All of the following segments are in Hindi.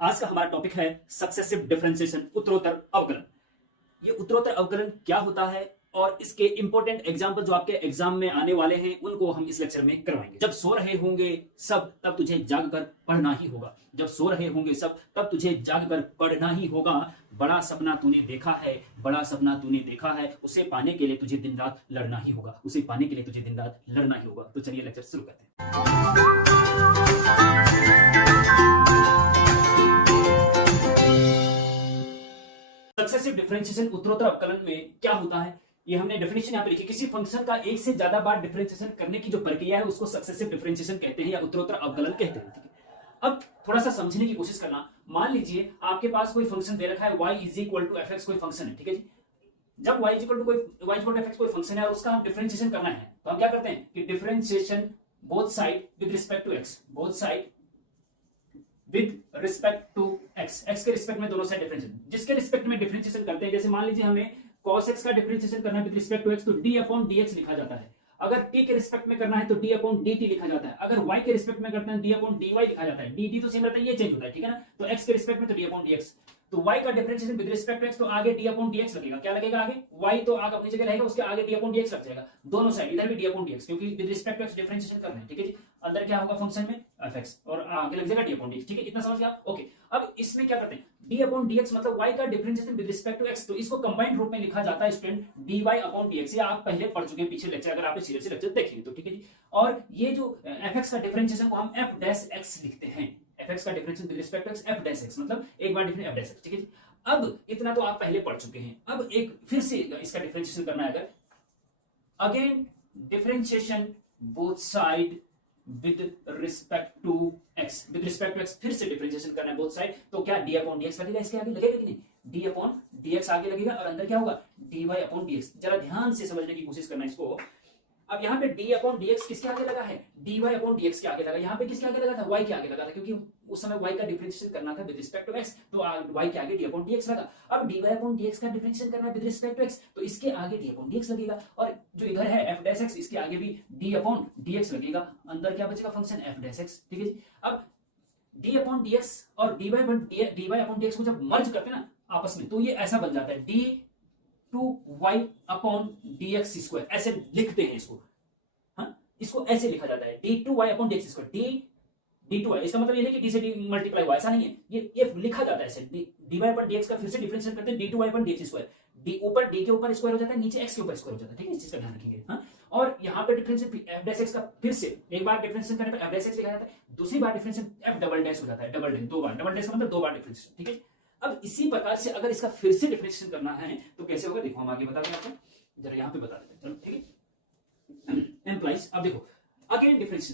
आज का हमारा टॉपिक है सक्सेसिव डिफरेंशिएशन, उत्तरोत्तर अवकलन। ये उत्तरोत्तर अवकलन क्या होता है और इसके इंपॉर्टेंट एग्जाम्पल जो आपके एग्जाम में आने वाले हैं उनको हम इस लेक्चर में करवाएंगे। जब सो रहे होंगे सब तब तुझे जागकर पढ़ना ही होगा। जब सो रहे होंगे सब तब तुझे जागकर पढ़ना ही होगा। बड़ा सपना तूने देखा है, बड़ा सपना तूने देखा है, उसे पाने के लिए तुझे दिन रात लड़ना ही होगा। उसे पाने के लिए तुझे दिन रात लड़ना ही होगा। तो चलिए लेक्चर शुरू करते हैं। सक्सेसिव डिफरेंशिएशन, उत्तरोत्तर अवकलन में क्या होता है ये हमने डेफिनेशन यहां पे लिखी। किसी फंक्शन का एक से ज्यादा बार डिफरेंशिएशन करने की जो प्रक्रिया है उसको सक्सेसिव डिफरेंशिएशन कहते हैं या उत्तरोत्तर अवकलन कहते हैं। अब थोड़ा सा समझने की कोशिश करना। मान लीजिए आपके पास कोई फंक्शन दे रखा है y = fx, कोई फंक्शन है, ठीक है जी। जब y = fx कोई फंक्शन है और उसका हम डिफरेंशिएशन करना है तो हम क्या करते हैं कि differentiation both side with respect to x, both side with respect to x, x के रिस्पेक्ट में दोनों साइड डिफरेंशिएशन, जिसके रिस्पेक्ट में डिफरेंशिएशन करते हैं। जैसे मान लीजिए हमें cos x का डिफरेंशिएशन करना है विद रिस्पेक्ट टू x तो d/dx लिखा जाता है। अगर t के रिस्पेक्ट में करना है तो d/dt लिखा जाता है। अगर y के रिस्पेक्ट में करते हैं d/dy लिखा जाता है। dt तो सेम रहता है, ये चेंज होता है, ठीक है ना। तो x के रिस्पेक्ट में तो d/dx, तो y का differentiation with respect to x तो आगे d/dx लगेगा। क्या लगेगा आगे? y तो आगे अपनी जगह रहेगा, उसके आगे d/dx लग जाएगा। दोनों साइड इधर भी d/dx, क्योंकि with respect to x differentiation कर रहे हैं, ठीक है जी। अंदर क्या होगा फंक्शन में fx और आगे लग जाएगा d/dx, ठीक है। इतना समझ गया? ओके। अब इसमें क्या करते हैं, d/dx मतलब y का differentiation with respect to x, तो इसको कंबाइंड रूप में लिखा जाता है स्टूडेंट dy/dx। ये आप पहले पढ़ चुके हैं पिछले लेक्चर, अगर आपने सीरियस लेक्चर देखे तो, ठीक है जी। और ये जो fx का डिफरेंशिएशन को हम f'(x) लिखते हैं। fx का differentiation with respect to x f'(x) मतलब एक बार डिफरेंस f'(x), ठीक है जी। अब इतना तो आप पहले पढ़ चुके हैं। अब एक फिर से इसका डिफरेंशिएशन करना है, अगर again differentiation both side with respect to x, with respect to x फिर से डिफरेंशिएशन करना है बोथ साइड, तो क्या d/dx लगेगा, इसके आगे लगेगा कि नहीं? d/dx आगे लगेगा और अंदर क्या होगा dy/dx। जरा ध्यान से समझने की कोशिश करना इसको। अब यहाँ पे d/dx किसके आगे लगा है? dy/dx के आगे लगा। यहाँ पे किसके आगे लगा था? y के आगे लगा था, क्योंकि उस समय y का डिफरेंशिएशन करना था विद रिस्पेक्ट टू x, तो y के आगे d/dx लगा। अब dy/dx का डिफरेंशिएशन करना है विद रिस्पेक्ट टू x, तो इसके आगे d/dx लगेगा। और जो इधर है f'(x) इसके आगे भी d/dx लगेगा। अंदर क्या बचेगा फंक्शन f'(x), ठीक है जी। अब d/dx और dy/dx को जब मर्ज करते हैं ना आपस में, तो ये ऐसा बन जाता है d/2y/dx², ऐसे लिखते हैं इसको। हाँ, इसको ऐसे लिखा जाता है d/2y/dx²। d2y इसका मतलब ये नहीं कि d से d मल्टीप्लाई हुआ, ऐसा नहीं है। ये लिखा जाता है ऐसे। dy/dx का फिर से डिफरेंशिएट करते हैं d2y/dx²। d ऊपर d के ऊपर स्क्वायर हो जाता है, नीचे x के ऊपर स्क्वायर हो जाता है, ठीक है। इस चीज का ध्यान रखेंगे। हाँ, और यहाँ पे डिफरेंशिएशन f'(x) का फिर से एक बार डिफरेंशिएशन करने पर f'(x) लिखा जाता है, दूसरी बार डिफरेंशिएशन f'' हो जाता है, डबल डैश, दो बार। डबल डैश का मतलब दो बार डिफरेंशिएशन, ठीक है। अब इसी प्रकार से अगर इसका फिर से डिफरेंशिएशन करना है तो कैसे होगा, देखो हम आगे बता दें आपको, जरा यहाँ पे बता देते हैं, चलो ठीक है। एम्प्लाइज, अब देखो again difference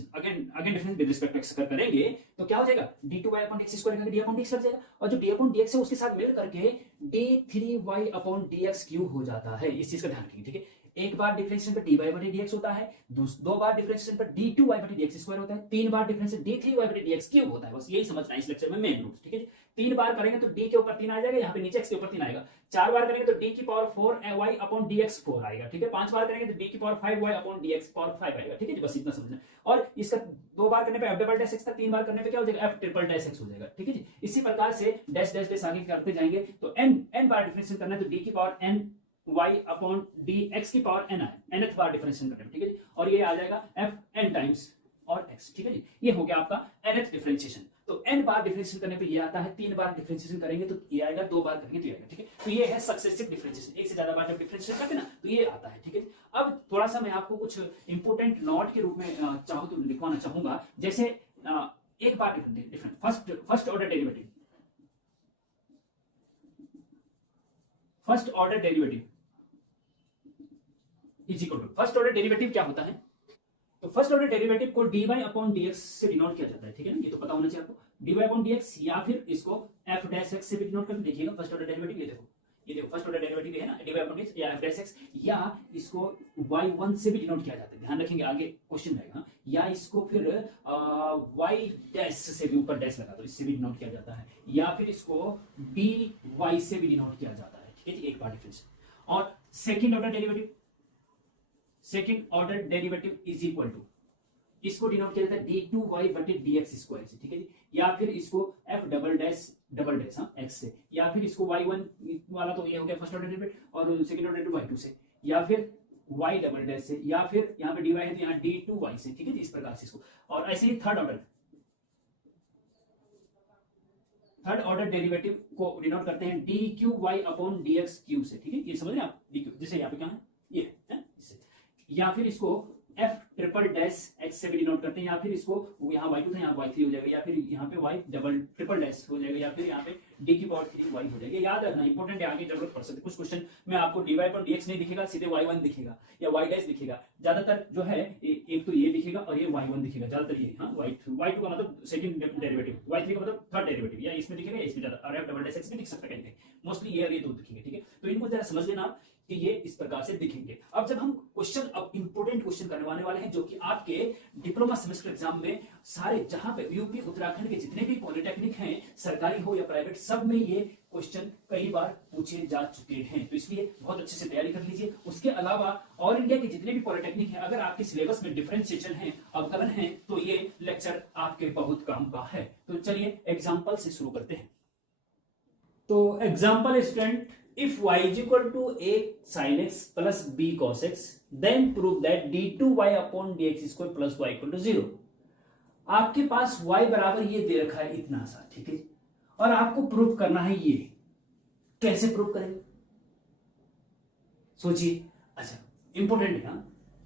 with respect to x अगर करेंगे तो क्या हो जाएगा d2y/dx² d/dx लग जाएगा, और जो d/dx है उसके साथ मिल करके d3y/dx³ हो जाता है। इस चीज का ध्यान रखिए, ठीक है। एक बार डिफरेंशिएशन पर dy/dx होता है, दो बार डिफरेंशिएशन पर d2y/dx² होता है, तीन बार डिफरेंशिएशन d3y/dx³ होता है। बस यही समझना है इस लेक्चर में मेन रूट, ठीक है। तीन बार करेंगे तो d के ऊपर 3 आ जाएगा, यहाँ पे नीचे x के ऊपर 3 आएगा। चार बार करेंगे तो d⁴y/dx4 आएगा, ठीक है। पांच बार करेंगे तो d⁵5y/dx5 आएगा, ठीक है। बस इतना समझना। और इसका दो बार करने पे f'(x) था, तीन बार करने पे क्या हो जाएगा f'(x) हो जाएगा, ठीक है जी। इसी प्रकार से डैश डैश डैश आगे करते जाएंगे तो n बार डिफरेंशिएशन करना है तो d⁴n(y/dx⁴n आए, nth बार डिफरेंशिएशन करना है, ठीक है जी। और ये आ जाएगा fn टाइम्स और x, ठीक है जी। ये हो गया आपका nth डिफरेंशिएशन। तो n बार डिफरेंशिएशन करने पे ये आता है, तीन बार डिफरेंशिएशन करेंगे तो ये आएगा, दो बार करेंगे तो ये आएगा, ठीक है। तो ये है सक्सेसिव डिफरेंशिएशन। एक से ज्यादा बार जब डिफरेंशिएशन करते हैं ना तो ये आता है, ठीक है। अब थोड़ा सा मैं आपको कुछ इंपोर्टेंट नोट के रूप में चाहो तो लिखवाना चाहूंगा। जैसे एक बार different first order derivative, first order derivative क्या होता है? तो फर्स्ट ऑर्डर डेरिवेटिव को dy/dx से डिनोट किया जाता है, ठीक है ना। ये तो पता होना चाहिए आपको, dy/dx, या फिर इसको f'(x) से भी डिनोट करके देखिएगा। फर्स्ट ऑर्डर डेरिवेटिव ये देखो फर्स्ट ऑर्डर डेरिवेटिव है ना dy/dx या f'(x), या इसको y1 से भी डिनोट किया जाता है। ध्यान रखेंगे, आगे क्वेश्चन रहेगा। या इसको फिर y' से भी ऊपर डैश लगा तो इससे भी डिनोट किया जाता है, या फिर इसको dy से भी डिनोट किया जाता है, ठीक है जी। एक बार डिफरेंस। और second order derivative is equal to इसको डिनोट किया जाता है d2y बटे dx स्क्वायर से, ठीक है जी, या फिर इसको f डबल डैश हाँ x से, या फिर इसको y1 वाला तो ये हो गया फर्स्ट ऑर्डर डेरिवेटिव और सेकंड ऑर्डर डेरिवेटिव y2 से, या फिर y डबल डैश से, या फिर यहाँ पे dy है तो यहाँ d2y से, ठीक है जी, इस प्रकार से इसको। और ऐसे ही थर्ड ऑर्डर डेरिवेटिव को डिनोट करते हैं dqy अपॉन dx क्यू से, ठीक है, ये समझ रहे हैं आप, dq जैसे यहाँ पे क्या है ये है इससे, या फिर इसको f ट्रिपल डैश x से भी डिनोट करते हैं, या फिर इसको यहाँ y2 था यहाँ y3 हो जाएगा, या फिर यहाँ पे y डबल ट्रिपल डैश हो जाएगा, या फिर यहाँ पे d की पावर 3y हो जाएगा। याद रखना इंपॉर्टेंट है, आगे जरूरत पड़ सकती है। कुछ क्वेश्चन में आपको dy पर dx नहीं दिखेगा, सीधे y1 दिखेगा या y डैश दिखेगा। ज्यादातर जो है एक तो ये दिखेगा और ये y1 दिखेगा, ज्यादातर ये हाँ y2 का मतलब सेकंड डेरिवेटिव, y3 का मतलब थर्ड डेरिवेटिव, या इसमें दिखेगा इसमें ज्यादा, और f डबल डैश x भी दिख सकता है कहीं, मोस्टली ये और ये दो दिखेंगे, ठीक है। तो इनको जरा समझ लेना कि ये इस प्रकार से दिखेंगे। अब जब हम क्वेश्चन, अब इंपोर्टेंट क्वेश्चन करने वाले हैं जो कि आपके डिप्लोमा सेमेस्टर एग्जाम में सारे, जहां पे यूपी उत्तराखंड के जितने भी पॉलिटेक्निक हैं, सरकारी हो या प्राइवेट, सब में ये क्वेश्चन कई बार पूछे जा चुके हैं, तो इसलिए बहुत अच्छे से तैयारी कर लीजिए। उसके अलावा ऑल इंडिया के जितने भी पॉलिटेक्निक हैं, अगर आपके सिलेबस में डिफरेंशिएशन है, अवकलन है, तो ये लेक्चर आपके बहुत काम का है। तो चलिए एग्जाम्पल से शुरू करते हैं। तो example student, if y is equal to a sin x plus b cos x, then prove that d2y upon dx square plus y equal to 0। आपके पास y बराबर ये दे रखा है इतना सा, ठीक है, और आपको प्रूव करना है ये। कैसे प्रूव करेंगे सोचिए। अच्छा इंपोर्टेंट है,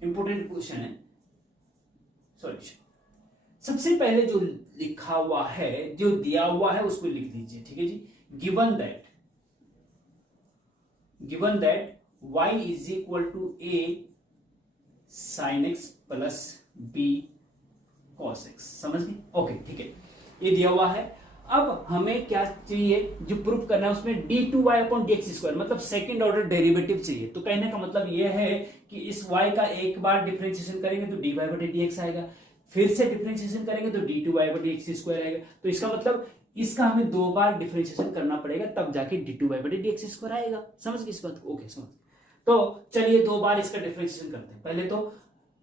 इंपोर्टेंट क्वेश्चन है सॉल्यूशन। सबसे पहले जो लिखा हुआ है, जो दिया हुआ है उसको लिख दीजिए, ठीक है जी। given that y is equal to a sin x plus b cos x, समझ गए? ओके ठीक है, ये दिया हुआ है। अब हमें क्या चाहिए, जो प्रूफ करना है उसमें d2y अपॉन dx स्क्वायर, मतलब सेकंड ऑर्डर डेरिवेटिव चाहिए। तो कहने का मतलब ये है कि इस y का एक बार डिफरेंशिएशन करेंगे तो dy बटे dx आएगा, फिर से डिफरेंशिएशन करेंगे तो d2y बटे x स्क्वायर आएगा। तो इसका मतलब इसका हमें दो बार डिफरेंशिएशन करना पड़ेगा, तब जाके d2y बटे dx स्क्वायर आएगा। समझ गए इस बात को? ओके समझ। तो चलिए दो बार इसका डिफरेंशिएशन करते हैं। पहले तो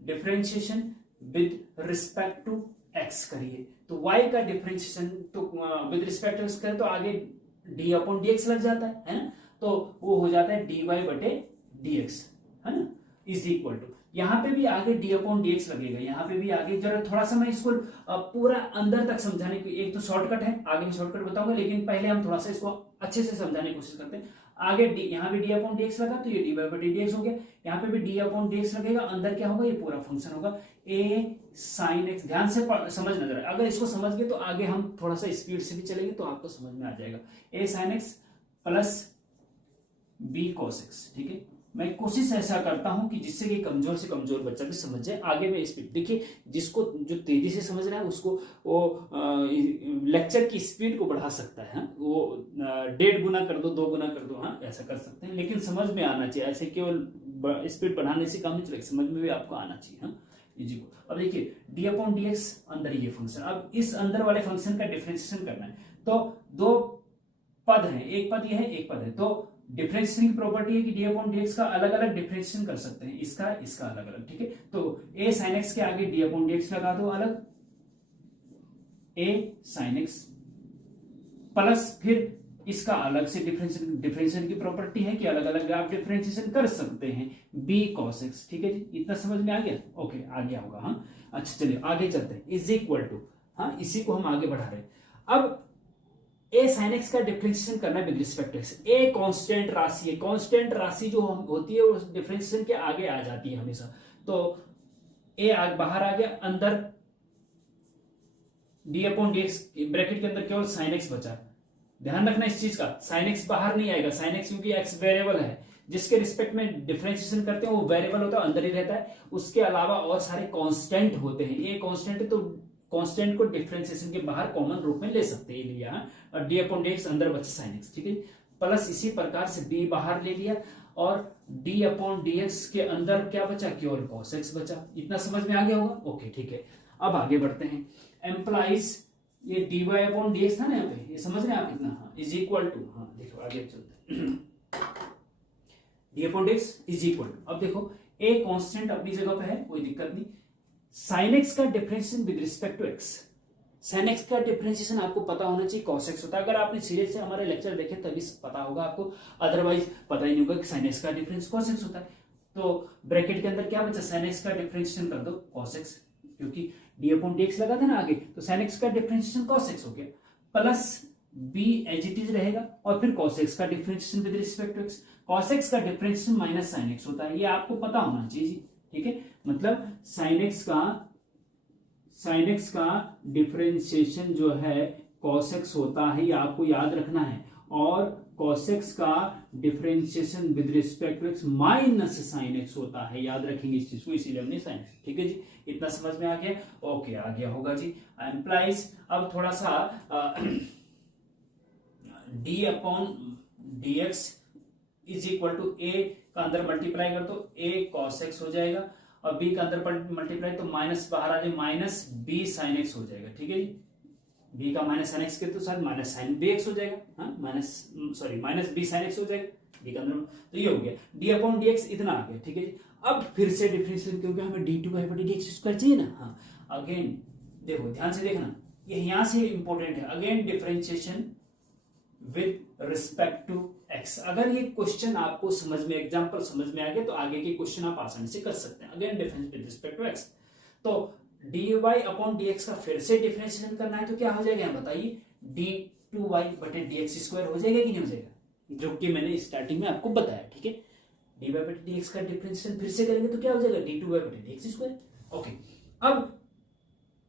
differentiation with respect to x करिए, तो y का डिफरेंशिएशन तो विद रिस्पेक्ट टू x करें तो आगे d अपॉन dx लग जाता है ना, तो वो हो जाता है dy बटे dx, है ना, इज इक्वल टू, यहाँ पे भी आगे d अपॉन dx लगेगा, यहाँ पे भी आगे। जरा थोड़ा सा मैं इसको पूरा अंदर तक समझाने की, एक तो शॉर्टकट है, आगे मैं शॉर्टकट बताऊंगा, लेकिन पहले हम थोड़ा सा इसको अच्छे से समझाने की कोशिश करते हैं। आगे d, यहाँ पे d अपॉन dx लगा तो ये dy बटे dx हो गया, यहाँ पे भी d अपॉन dx लगेगा, अंदर क्या होगा, ये पूरा फंक्शन होगा a sin x। ध्यान से समझना जरा, अगर इसको समझ गए तो आगे हम थोड़ा सा स्पीड से भी चलेंगे तो आपको समझ में आ जाएगा। a sin x plus b cos x, ठीक है। मैं कोशिश ऐसा करता हूं कि जिससे कि कमजोर से कमजोर बच्चा भी समझ जाए। आगे में स्पीड देखिए, जिसको जो तेजी से समझ रहा है उसको वो लेक्चर की स्पीड को बढ़ा सकता है, वो 1.5 गुना कर दो, 2 गुना कर दो, हाँ ऐसा कर सकते हैं, लेकिन समझ में आना चाहिए। ऐसे केवल स्पीड बढ़ाने से काम नहीं चलेगा, समझ में भी आपको आना चाहिए। हाँ इजी को अब देखिए d अपॉन dx अंदर ये फंक्शन, अब इस अंदर वाले फंक्शन का डिफरेंशिएशन करना है। तो दो पद हैं, एक पद ये है, एक पद है, तो डिफरेंशिएशन की प्रॉपर्टी है कि d अपॉन dx का अलग अलग डिफरेंशिएशन कर सकते हैं, इसका इसका अलग अलग, ठीक है। तो a sin x के आगे d अपॉन dx लगा दो अलग, a sin x प्लस फिर इसका अलग से डिफरेंशिएशन की प्रॉपर्टी है कि अलग अलग आप डिफरेंशिएशन कर सकते हैं b cos x, ठीक है जी। इतना समझ में आ गया? ओके आ गया होगा। हाँ अच्छा चलिए आगे चलते हैं। इज इक्वल टू, हाँ इसी को हम आगे बढ़ा रहे हैं। अब a sin x का डिफरेंशिएशन करना है with respect to x। a constant राशि है, कांस्टेंट राशि जो होती है वो डिफरेंशिएशन के आगे आ जाती है हमेशा। तो a आगे बाहर आ गया, अंदर d अपॉन dx ब्रैकेट के अंदर केवल sin x बचा। ध्यान रखना इस चीज का, sin x बाहर नहीं आएगा, sin x क्योंकि x वेरिएबल है, जिसके रिस्पेक्ट में डिफरेंशिएशन करते हैं वो वेरिएबल होता है, अंदर ही रहता है। उसके अलावा और सारे कांस्टेंट होते हैं। a कांस्टेंट है तो कांस्टेंट को डिफरेंशिएशन के बाहर कॉमन रूप में ले सकते हैं, लिया, और d अपॉन dx अंदर बचा sin x, ठीक है। प्लस इसी प्रकार से b बाहर ले लिया और d अपॉन dx के अंदर क्या बचा, केवल cos x बचा। इतना समझ में आ गया होगा? ओके ठीक है, अब आगे बढ़ते हैं। एम्प्लाइज ये dy अपॉन dx था ना, यहाँ पे ये समझ रहे हैं आप इतना, हाँ इज इक्वल टू, हाँ देखो आगे चलते हैं, d upon dx is equal to. अब देखो a कांस्टेंट अपनी जगह पे है, कोई दिक्कत नहीं, साइन एक्स का differentiation with respect to x, sine x का डिफरेंशिएशन आपको पता होना चाहिए कॉस एक्स होता है। अगर आपने सीरियस से हमारे लेक्चर देखे तभी पता होगा आपको, अदरवाइज पता ही नहीं होगा कि साइन एक्स का डिफरेंस कॉस एक्स होता है। तो ब्रैकेट के अंदर क्या बचा, साइन एक्स का डिफरेंशिएशन कर दो कॉस एक्स, क्योंकि डी अपॉन डी एक्स लगा था ना आगे, तो साइन एक्स का डिफरेंशिएशन कॉस एक्स हो गया, plus b as it is रहेगा, और फिर कॉस एक्स का differentiation with respect to x, cos x का डिफरेंशिएशन माइनस साइन एक्स होता है, ये आपको पता होना चाहिए जी। ठीक है, मतलब साइन एक्स का डिफरेंशिएशन जो है कॉस एक्स होता है, ये आपको याद रखना है, और कॉस एक्स का differentiation with respect to x minus sine x होता है, याद रखेंगे इस चीज को, इसीलिए हमने साइन एक्स। ठीक है जी, इतना समझ में आ गया? ओके, आ गया होगा जी। एम्प्लाइज अब थोड़ा सा D upon D X is equal to A का अंदर मल्टीप्लाई कर दो, ए कॉस एक्स हो जाएगा, और बी का अंदर मल्टीप्लाई तो माइनस बाहर आ जाए, माइनस बी साइन एक्स हो जाएगा। ठीक है जी, बी का माइनस साइन एक्स के तो साथ माइनस साइन बी एक्स हो जाएगा, हाँ माइनस बी साइन एक्स हो जाएगा बी का अंदर, तो ये हो गया डी अपॉन डी एक्स, इतना आ गया। ठीक है जी, अब फिर से डिफरेंशिएशन, क्योंकि हमें डी टू बाई बटे डी एक्स स्क्वायर चाहिए ना। हाँ, अगेन देखो ध्यान से देखना, ये यहां से इंपॉर्टेंट है, again differentiation with respect to x. अगर ये क्वेश्चन आपको समझ में, एग्जांपल समझ में आ गया तो आगे के क्वेश्चन आप आसानी से कर सकते हैं। Again difference with respect to X, तो D Y upon D x का फिर से डिफरेंशिएशन करना है, तो क्या हो जाएगा बताइए, डी टू वाई बटे डी एक्स स्क्वायर हो जाएगा कि नहीं हो जाएगा, जो कि मैंने स्टार्टिंग में आपको बताया। ठीक है, डी वाई बटे डी एक्स का डिफरेंशिएशन फिर से करेंगे तो क्या हो जाएगा, डी टू वाई बटे डी एक्स स्क्वायर। ओके, अब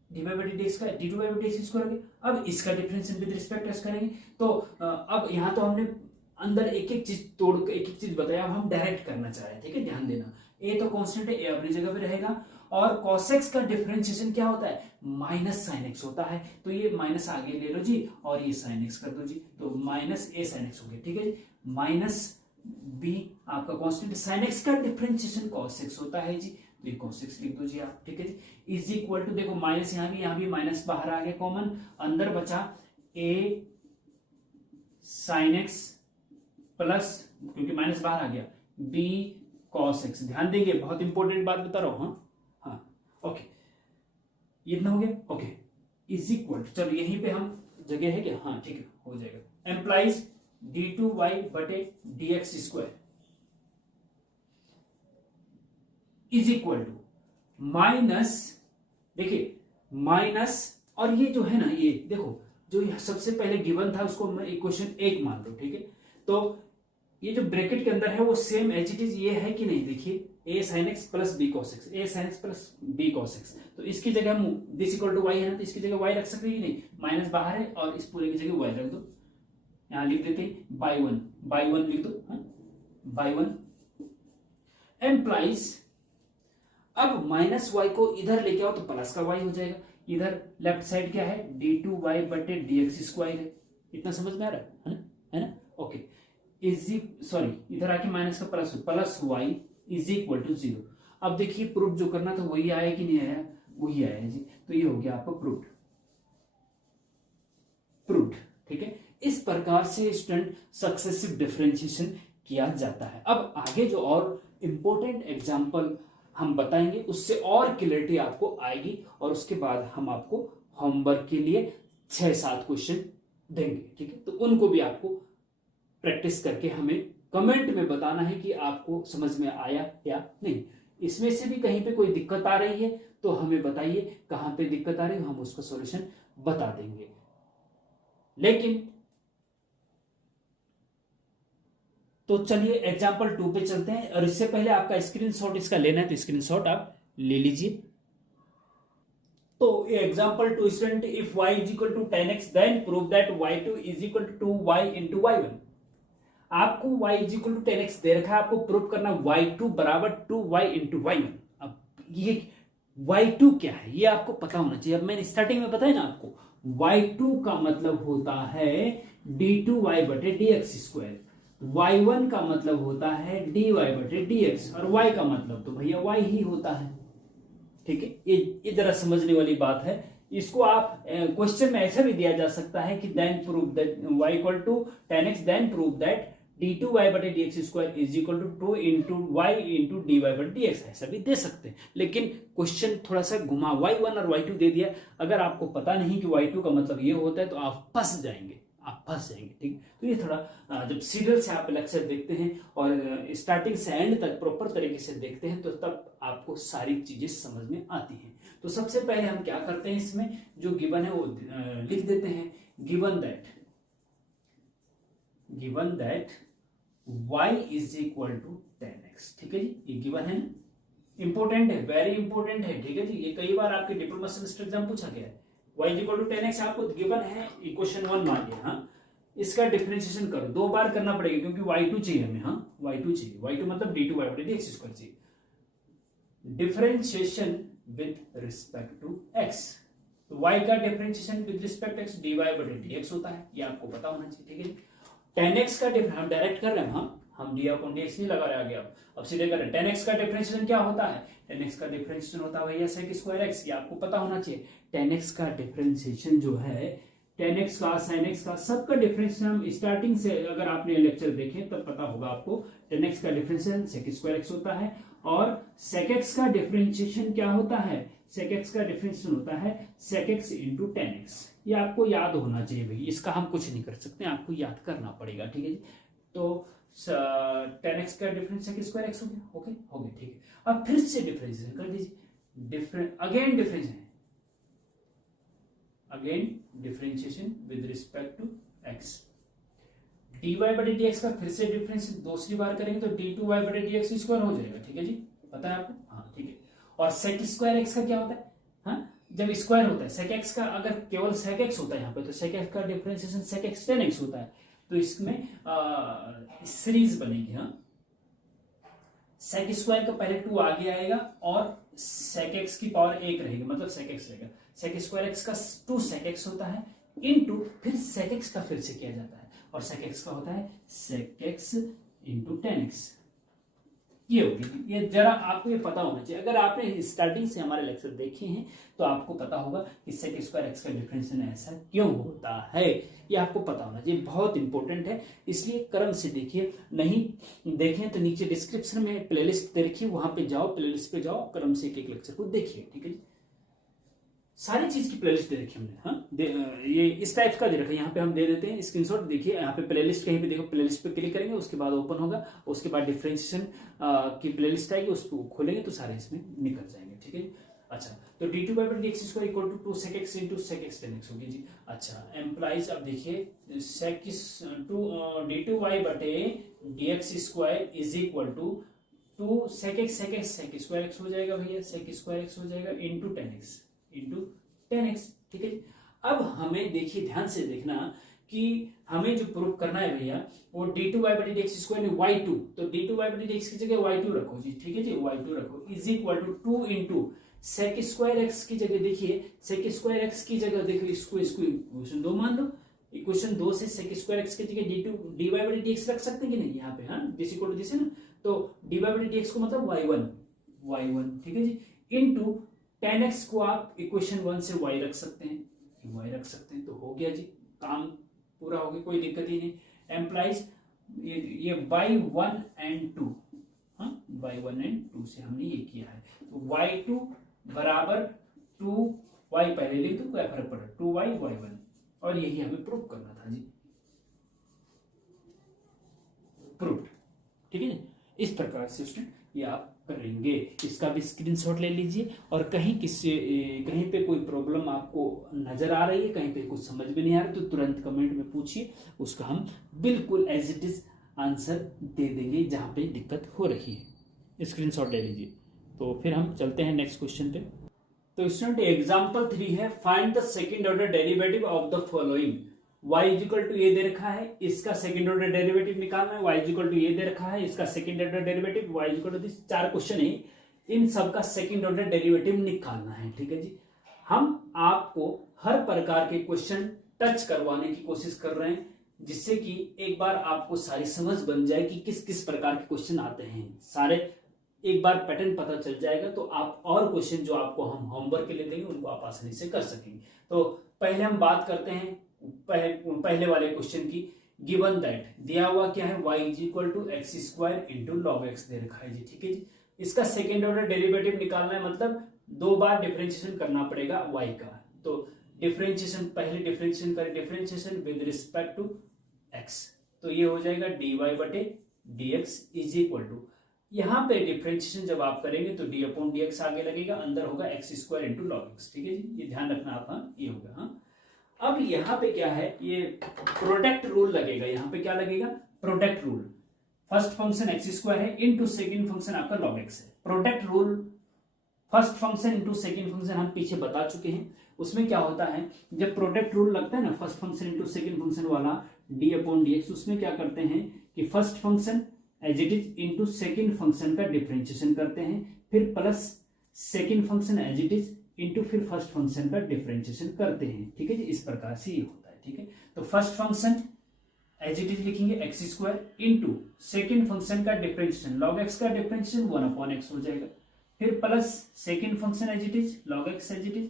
डी वाई बटे डी एक्स का डी टू वाई बटे एक्स स्क्वायर हो गया, अब इसका differentiation with respect to x करेंगे, तो अब यहाँ तो हमने अंदर एक एक चीज तोड़ के एक एक चीज बताया, अब हम डायरेक्ट करना चाह रहे हैं। ठीक है, ध्यान देना, ए तो कांस्टेंट है, ए अपनी जगह पे रहेगा, और cos x का डिफरेंशिएशन क्या होता है, माइनस साइन एक्स होता है, तो ये माइनस आगे ले लो जी, और ये साइन एक्स कर दो जी, तो माइनस ए साइन एक्स हो गया। ठीक है जी, माइनस बी आपका कांस्टेंट, साइन एक्स का डिफरेंशिएशन cos x होता है जी, तो ये cos x लिख दो जी आप। ठीक है जी, इज इक्वल टू, देखो माइनस यहाँ भी माइनस बाहर आ गया कॉमन, अंदर बचा ए साइन एक्स प्लस, क्योंकि माइनस बाहर आ गया, बी cos x। ध्यान देंगे, बहुत इंपॉर्टेंट बात बता रहा हूं। हाँ, ओके, इतना हो गया। ओके, इज इक्वल, चलो यहीं पे हम जगह है क्या, हाँ ठीक है, हो जाएगा। एम्प्लाइज डी टू वाई बटे d x square is equal to minus, देखिए माइनस, और ये जो है ना, ये देखो जो सबसे पहले गिवन था उसको मैं इक्वेशन 1 मान लो। ठीक है, तो ये जो ब्रैकेट के अंदर है वो सेम एज इट इज ये है कि नहीं, देखिए A sine X plus B cos X, A sine X plus B cos X, तो इसकी जगह हम दिस इक्वल टू वाई है ना, तो इसकी जगह वाई रख सकते हैं कि नहीं, माइनस बाहर है, और इस पूरे की जगह वाई रख दो, यहां लिख देते हैं बाई वन लिख दो, बाई वन एम्प्लाइज, अब माइनस वाई को इधर लेके आओ तो प्लस का वाई हो जाएगा, इधर लेफ्ट साइड क्या है, डी टू वाई बटे डी एक्स स्क्वायर है, इतना समझ में आ रहा है ना। ओके, इधर आके माइनस का plus y is equal to 0। अब देखिए प्रूफ जो करना था वही आया कि नहीं आया, वही आया जी, तो ये हो गया आपका प्रूफ। ठीक है, इस प्रकार से स्टूडेंट सक्सेसिव डिफरेंशिएशन किया जाता है। अब आगे जो और इंपॉर्टेंट एग्जांपल हम बताएंगे उससे और क्लैरिटी आपको आएगी, और उसके बाद हम आपको होमवर्क के लिए 6-7 क्वेश्चन देंगे। ठीक है, तो उनको भी आपको प्रैक्टिस करके हमें कमेंट में बताना है कि आपको समझ में आया या नहीं। इसमें से भी कहीं पे कोई दिक्कत आ रही है तो हमें बताइए कहां पे दिक्कत आ रही है, हम उसका सॉल्यूशन बता देंगे। लेकिन तो चलिए एग्जांपल 2 पे चलते हैं, और इससे पहले आपका स्क्रीनशॉट इसका लेना है तो स्क्रीनशॉट आप ले लीजिए। तो example 2 student, if y is equal to 10x then prove that y2 is equal to 2y into y1। आपको y is equal to 10x दे रखा है, आपको प्रूव करना y2 बराबर 2y इंटू y1। अब ये y2 क्या है ये आपको पता होना चाहिए। अब मैंने स्टार्टिंग में बताया ना आपको, y2 का मतलब होता है d2y बटे dx स्क्वायर, y1 का मतलब होता है dy बटे dx, और y का मतलब तो भैया y ही होता है। ठीक है, ये जरा समझने वाली बात है। इसको आप क्वेश्चन में ऐसा भी दिया जा सकता है कि then prove that y equal to 10x then prove that d2y/dx² is equal to 2 into y into dy/dx, ऐसा भी दे सकते हैं, लेकिन क्वेश्चन थोड़ा सा घुमा, y1 और y2 दे दिया। अगर आपको पता नहीं कि y2 का मतलब ये होता है तो आप फंस जाएंगे, ठीक। तो ये थोड़ा जब सीरियल से आप लेक्चर देखते हैं और स्टार्टिंग से एंड तक प्रॉपर तरीके से देखते हैं तो तब आपको सारी चीजें समझ में आती हैं। तो सबसे पहले हम क्या करते हैं, इसमें जो गिवन है वो लिख देते हैं, given that y is equal to 10x, ठीक है जी। ये गिवन है ना, इंपॉर्टेंट है, वेरी इंपॉर्टेंट है, ठीक है जी। ये कई बार आपके डिप्लोमा सेमेस्टर एग्जाम पूछा गया है। y is equal to 10x आपको गिवन है, इक्वेशन 1 मान लिया। हाँ, इसका डिफरेंशिएशन करो, 2 बार करना पड़ेगा क्योंकि y2 चाहिए हमें। हाँ, y2 चाहिए, y2 मतलब d2y/dx² चाहिए। Differentiation with respect to x, तो y का differentiation with respect x dy/dx होता है, ये आपको पता होना चाहिए, ठीक है जी। 10x का हम डायरेक्ट कर रहे हैं, हम d/dx नहीं लगा रहे आगे, अब सीधे कर रहे हैं। 10x का डिफरेंशिएशन क्या होता है, 10x का डिफरेंशिएशन होता है भैया sec² x, ये आपको पता होना चाहिए। 10x का डिफरेंशिएशन जो है, 10x का sin x का सबका डिफरेंशिएशन हम स्टार्टिंग से अगर आपने लेक्चर देखे तब पता होगा आपको। 10x का डिफरेंशिएशन sec² x होता है और sec x का डिफरेंशिएशन क्या होता है, sec x का डिफरेंशिएशन होता है sec x इंटू 10x। ये आपको याद होना चाहिए भाई, इसका हम कुछ नहीं कर सकते, आपको याद करना पड़ेगा, ठीक है जी। तो 10x का डिफरेंस sec² x हो गया, ओके हो गया, ठीक है। अब फिर से डिफरेंशिएशन कर दीजिए, again differentiation with respect to x। dy/dx का फिर से डिफरेंस दूसरी बार करेंगे तो d2y/dx² हो जाएगा, ठीक है जी, पता है आपको। हाँ ठीक है। और sec² x का क्या होता है, हाँ जब स्क्वायर होता है sec x का, अगर केवल sec x होता है यहाँ पे तो sec x का डिफरेंशिएशन sec x 10x होता है, तो इसमें सीरीज बनेगी। हाँ, sec² का पहले 2 आगे आएगा और sec x की पावर 1 रहेगी, मतलब sec x रहेगा। sec² x का 2 sec x होता है इनटू फिर sec x का फिर से किया जाता है और sec x का होता है sec x इंटू 10x। ये होगी, ये जरा आपको ये पता होना चाहिए। अगर आपने स्टार्टिंग से हमारे लेक्चर देखे हैं तो आपको पता होगा कि sec² x का डिफरेंशिएशन ऐसा क्यों होता है, ये आपको पता होना चाहिए, बहुत इंपॉर्टेंट है। इसलिए क्रम से देखिए, नहीं देखें तो नीचे डिस्क्रिप्शन में प्लेलिस्ट दे रखिए, वहां पे जाओ, प्लेलिस्ट पे जाओ, क्रम से एक लेक्चर को देखिए, ठीक है। सारी चीज की प्लेलिस्ट दे रखी हमने। हाँ, ये इस टाइप का दे रखा है, यहाँ पे हम दे देते हैं स्क्रीनशॉट। देखिए यहाँ पे प्लेलिस्ट कहीं पे देखो, प्लेलिस्ट पे क्लिक करेंगे, उसके बाद ओपन होगा, उसके बाद डिफरेंशिएशन की प्लेलिस्ट आएगी, उसको खोलेंगे तो सारे इसमें निकल जाएंगे, ठीक है। अच्छा, तो d2y/dx² equal to 2 sec x into sec x 10x होगी जी। अच्छा, एम्प्लाइज अब देखिए d2y/dx² is equal to 2 sec x हो जाएगा भैया, sec² x हो जाएगा इंटू 10x, ठीक है। अब हमें देखिए, ध्यान से देखना कि हमें जो प्रूफ करना है भैया वो d2y/dx² में y2, तो d2y/dx की जगह y2 रखो जी, ठीक है जी, y2 रखो is equal to 2 into sec² x की जगह देखिए, sec² x की जगह देखो, इसको इक्वेशन 2 मान लो। इक्वेशन 2 से sec² x की जगह dy/dx रख सकते हैं कि नहीं, यहाँ पे हाँ दिस इक्वल टू दिस है ना, तो dy/dx को मतलब y1, ठीक है जी, इनटू 10x को आप इक्वेशन 1 से y रख सकते हैं, तो हो गया जी, काम पूरा हो गया, कोई दिक्कत ही नहीं। एम्प्लाइज ये by 1 and 2, हाँ by 1 and 2 से हमने ये किया है, तो y2 बराबर 2y पहले लिख दो, क्या फर्क पड़ा, 2y y1, और यही हमें प्रूव करना था जी, प्रूफ, ठीक है। इस प्रकार से स्टूडेंट ये आप करेंगे, इसका भी स्क्रीनशॉट ले लीजिए, और कहीं पे कोई प्रॉब्लम आपको नजर आ रही है, कहीं पे कुछ समझ में नहीं आ रहा तो तुरंत कमेंट में पूछिए, उसका हम बिल्कुल एज इट इज आंसर दे देंगे जहां पे दिक्कत हो रही है। स्क्रीनशॉट ले लीजिए। तो फिर हम चलते हैं नेक्स्ट क्वेश्चन पे। तो स्टूडेंट एग्जाम्पल 3 है, find the second order derivative of the following. y equal to ये दे रखा है, इसका सेकंड ऑर्डर डेरिवेटिव निकालना है। y इक्वल टू ये दे रखा है, इसका second order derivative. y equal to this 4 question है, इन सब का सेकंड ऑर्डर डेरिवेटिव निकालना है, ठीक है जी। हम आपको हर प्रकार के क्वेश्चन टच करवाने की कोशिश कर रहे हैं, जिससे कि एक बार आपको सारी समझ बन जाए कि किस किस प्रकार के क्वेश्चन आते हैं, सारे एक बार पैटर्न पता चल जाएगा, तो आप और क्वेश्चन जो आपको हम होमवर्क के लिए देंगे उनको आप आसानी से कर सकेंगे। तो पहले हम बात करते हैं पहले वाले क्वेश्चन की, गिवन दैट दिया हुआ क्या है y is equal to X square into log X दे रखा है जी, ठीक है जी। इसका सेकेंड ऑर्डर डेरिवेटिव निकालना है, मतलब 2 बार डिफरेंशिएशन करना पड़ेगा y का। तो डिफरेंशिएशन, पहले डिफरेंशिएशन करें, differentiation with respect to x, तो ये हो जाएगा dy बटे dx इज इक्वल टू, यहाँ पे डिफरेंशिएशन जब आप करेंगे तो d अपॉन dx आगे लगेगा, अंदर होगा x square into log x, ठीक है जी, ये ध्यान रखना आप। हाँ ये होगा। हाँ अब यहाँ पे क्या है, ये प्रोडक्ट रूल लगेगा, यहाँ पे क्या लगेगा, product rule. First function x square है इनटू सेकंड फंक्शन आपका लॉग एक्स है। Product rule first function into second function हम पीछे बता चुके हैं। उसमें क्या होता है, जब प्रोडक्ट रूल लगता है ना first function into second function वाला डी अपॉन डी एक्स, उसमें क्या करते हैं कि first function as it is into second function का डिफरेंशिएशन करते हैं, फिर plus second function as it is into फिर फर्स्ट फंक्शन का डिफरेंशिएशन करते हैं, ठीक है जी। इस प्रकार से ये होता है, ठीक है। तो first function as it is लिखेंगे X square into second function का डिफरेंशिएशन, लॉग एक्स का डिफरेंशिएशन 1 अपॉन एक्स हो जाएगा, फिर plus second function as it is log X as it is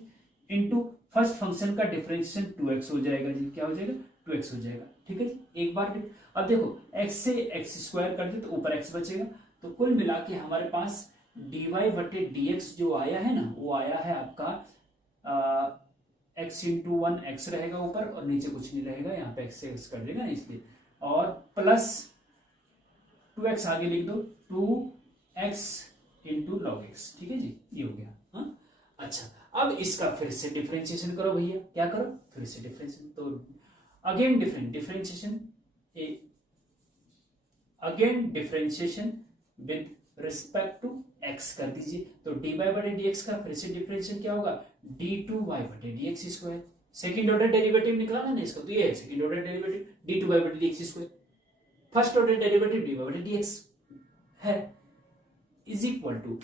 into first function का डिफरेंशिएशन 2x हो जाएगा जी, क्या हो जाएगा 2x हो जाएगा, ठीक है जी। एक बार अब देखो x से एक्स स्क्वायर कर दे तो ऊपर x बचेगा, तो कुल मिला के हमारे पास dy बटे dx जो आया है ना, वो आया है आपका x इंटू 1 एक्स रहेगा ऊपर और नीचे कुछ नहीं रहेगा, यहाँ पे x से x कर देगा इसलिए, और प्लस 2x आगे लिख दो 2x इंटू लॉग एक्स, ठीक है जी, ये हो गया। हाँ अच्छा, अब इसका फिर से डिफरेंशिएशन करो भैया, क्या करो फिर से डिफरेंशिएशन, तो again differentiation again differentiation with respect to x कर दीजिए, तो dy बटे dx का फिर से डिफरेंशिएशन क्या होगा d2y बटे dx square. Second order derivative निकालना ना इसका, तो ये है सेकंड ऑर्डर डेरिवेटिव d2y बटे dx square, first order derivative dy बटे dx है इज इक्वल टू,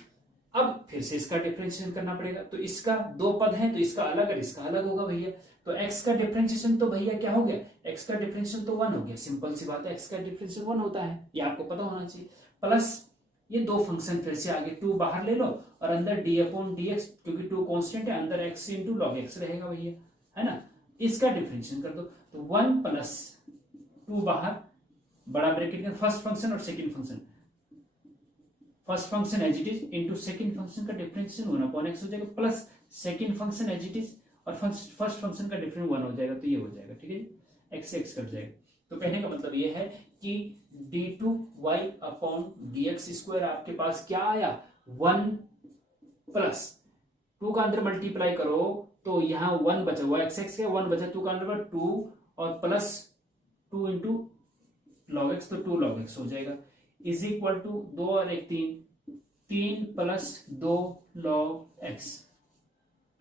अब फिर से इसका डिफरेंशिएशन करना पड़ेगा, तो इसका 2 पद है तो इसका अलग और इसका अलग होगा भैया, तो x का डिफरेंशिएशन तो भैया क्या हो गया, x का डिफरेंशिएशन तो 1 हो गया, सिंपल सी बात है, x का डिफरेंशिएशन 1 होता है, ये आपको पता होना चाहिए, प्लस ये 2 फंक्शन फिर से आगे 2 बाहर ले लो और अंदर d अपॉन dx, क्योंकि 2 कांस्टेंट है, अंदर x इंटू लॉग एक्स रहेगा भैया, है ना, इसका डिफरेंशिएशन कर दो, तो 1 प्लस 2 बाहर बड़ा ब्रैकेट का फर्स्ट फंक्शन और second function, first function as it is into second function का डिफरेंशिएशन 1 अपॉन x हो जाएगा, plus second function as it is और फर्स्ट फंक्शन का डिफरेंस 1 हो जाएगा, तो ये हो जाएगा, ठीक है जी, x से x कट जाएगा। तो कहने का मतलब ये है कि d2y अपॉन dx स्क्वायर आपके पास क्या आया 1 प्लस 2 का अंदर मल्टीप्लाई करो तो यहाँ 1 बचा हुआ x x का 1 बचा, 2 का अंदर 2 और प्लस 2 इंटू लॉग एक्स, तो 2 लॉग एक्स हो जाएगा इज इक्वल टू 2 और 1 3 प्लस 2 लॉग एक्स,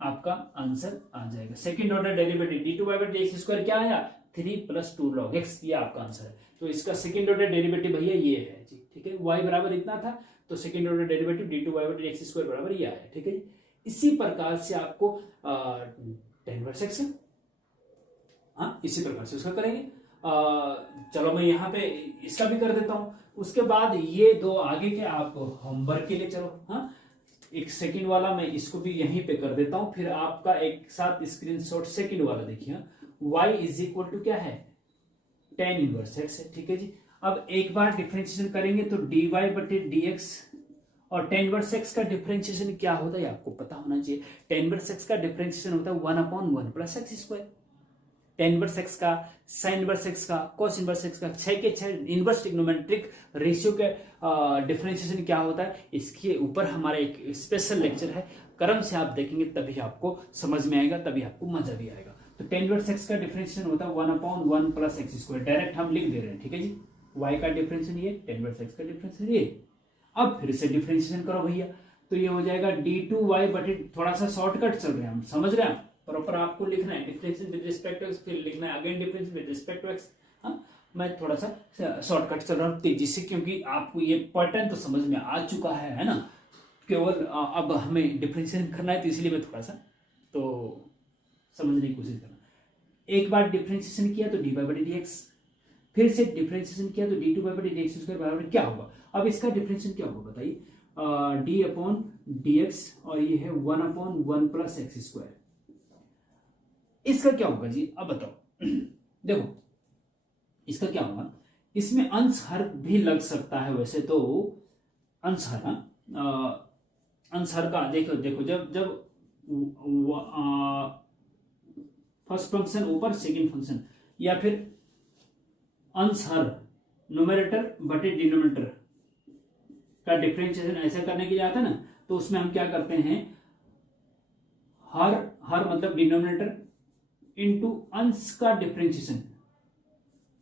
आपका आंसर आ जाएगा। सेकंड ऑर्डर डेरिवेटिव d2y बटे dx स्क्वायर क्या आया 3 प्लस 2 लॉग एक्स, ये आपका आंसर है। तो इसका सेकंड ऑर्डर डेरिवेटिव भैया ये है जी, ठीक है, y बराबर इतना था तो सेकंड ऑर्डर डेरिवेटिव d2y बटे dx स्क्वायर बराबर ये आया, ठीक है जी। इसी प्रकार से आपको tan वर्स x, हाँ इसी प्रकार से उसका करेंगे। चलो मैं यहाँ पे इसका भी कर देता हूं, उसके बाद ये 2 आगे के आप होमवर्क के लिए चलो। हाँ एक सेकंड वाला मैं इसको भी यहीं पे कर देता हूं, फिर आपका एक साथ स्क्रीनशॉट सेकंड वाला देखिए। y इज इक्वल टू क्या है tan इनवर्स x है, ठीक है जी। अब एक बार डिफरेंशिएशन करेंगे तो dy बटे dx और tan इनवर्स x का डिफरेंशिएशन क्या होता है आपको पता होना चाहिए। tan इनवर्स x का डिफरेंशिएशन होता है 1 upon 1 plus x square. tan inverse x का, sin इनवर्स x का, cos इनवर्स x का 6 के 6 इनवर्स ट्रिग्नोमेट्रिक रेशियो के डिफरेंशिएशन क्या होता है, इसके ऊपर हमारा एक स्पेशल लेक्चर है, क्रम से आप देखेंगे तभी आपको समझ में आएगा, तभी आपको मजा भी आएगा। तो tan इनवर्स x का डिफरेंशिएशन होता है 1 upon 1 plus x square, direct हम लिख दे रहे हैं, ठीक है जी। y का डिफरेंशिएशन ये, tan इनवर्स x का डिफरेंशिएशन ये। अब फिर से डिफरेंशिएशन करो भैया, तो ये हो जाएगा d2y बटे, थोड़ा सा शॉर्टकट चल रहे हैं हम, समझ रहे हैं आप, प्रॉपर आपको लिखना है differentiation with respect to x, फिर लिखना है again differentiation with respect to x। हाँ मैं थोड़ा सा शॉर्टकट चल रहा हूँ तेजी से, क्योंकि आपको ये पैटर्न तो समझ में आ चुका है ना, केवल अब हमें डिफरेंशिएशन करना है, तो इसलिए मैं थोड़ा सा तो समझने की कोशिश करना। एक बार डिफरेंशिएशन किया तो dy बटे dx, फिर से डिफरेंशिएशन किया तो d2y बटे dx स्क्वायर बराबर क्या होगा। अब इसका डिफरेंशिएशन क्या होगा बताइए, d अपॉन dx और ये है 1 अपॉन 1 प्लस x स्क्वायर। इसका क्या होगा जी अब बताओ। देखो इसका क्या होगा, इसमें अंश हर भी लग सकता है वैसे तो, अंश हर, अंश हर का देखो देखो, जब जब फर्स्ट फंक्शन ऊपर सेकंड फंक्शन, या फिर अंश हर न्यूमरेटर बटे डिनोमिनेटर का डिफरेंशिएशन ऐसा करने के लिए आता है ना, तो उसमें हम क्या करते हैं, हर हर मतलब डिनोमिनेटर इनटू अंश का डिफरेंशिएशन,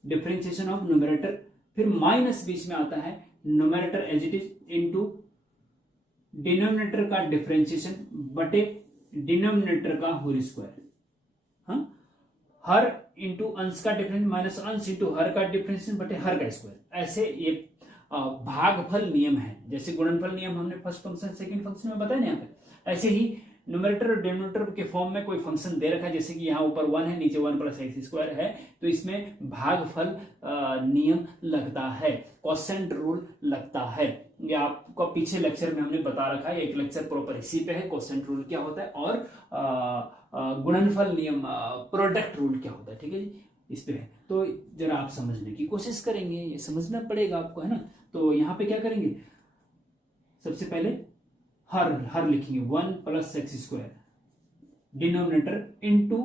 डिफरेंशिएशन ऑफ न्यूमरेटर, फिर माइनस बीच में आता है numerator as it is into denominator का डिफरेंशिएशन बटे डिनोमिनेटर का होल स्क्वायर। हाँ, हर इंटू अंश का डिफरेंस माइनस अंश इंटू हर का डिफरेंशिएशन बटे हर का स्क्वायर। ऐसे ये भागफल नियम है, जैसे गुणनफल नियम हमने फर्स्ट फंक्शन सेकंड फंक्शन में बताया ना यहाँ पे, ऐसे ही न्यूमरेटर और डिनोमिनेटर के फॉर्म में कोई फंक्शन दे रखा है, जैसे कि यहाँ ऊपर 1 है नीचे 1 प्लस एक्स स्क्वायर है, तो इसमें भागफल नियम लगता है, कोसेंट रूल लगता है। ये आपको पीछे लेक्चर में हमने बता रखा है, एक लेक्चर प्रॉपर इसी पे है, कोसेंट रूल क्या होता है और गुणनफल नियम प्रोडक्ट रूल क्या होता है, ठीक है जी, इस पे है। तो जरा आप समझने की कोशिश करेंगे, ये समझना पड़ेगा आपको, है ना। तो यहाँ पे क्या करेंगे, सबसे पहले हर लिखेंगे 1 plus x square denominator into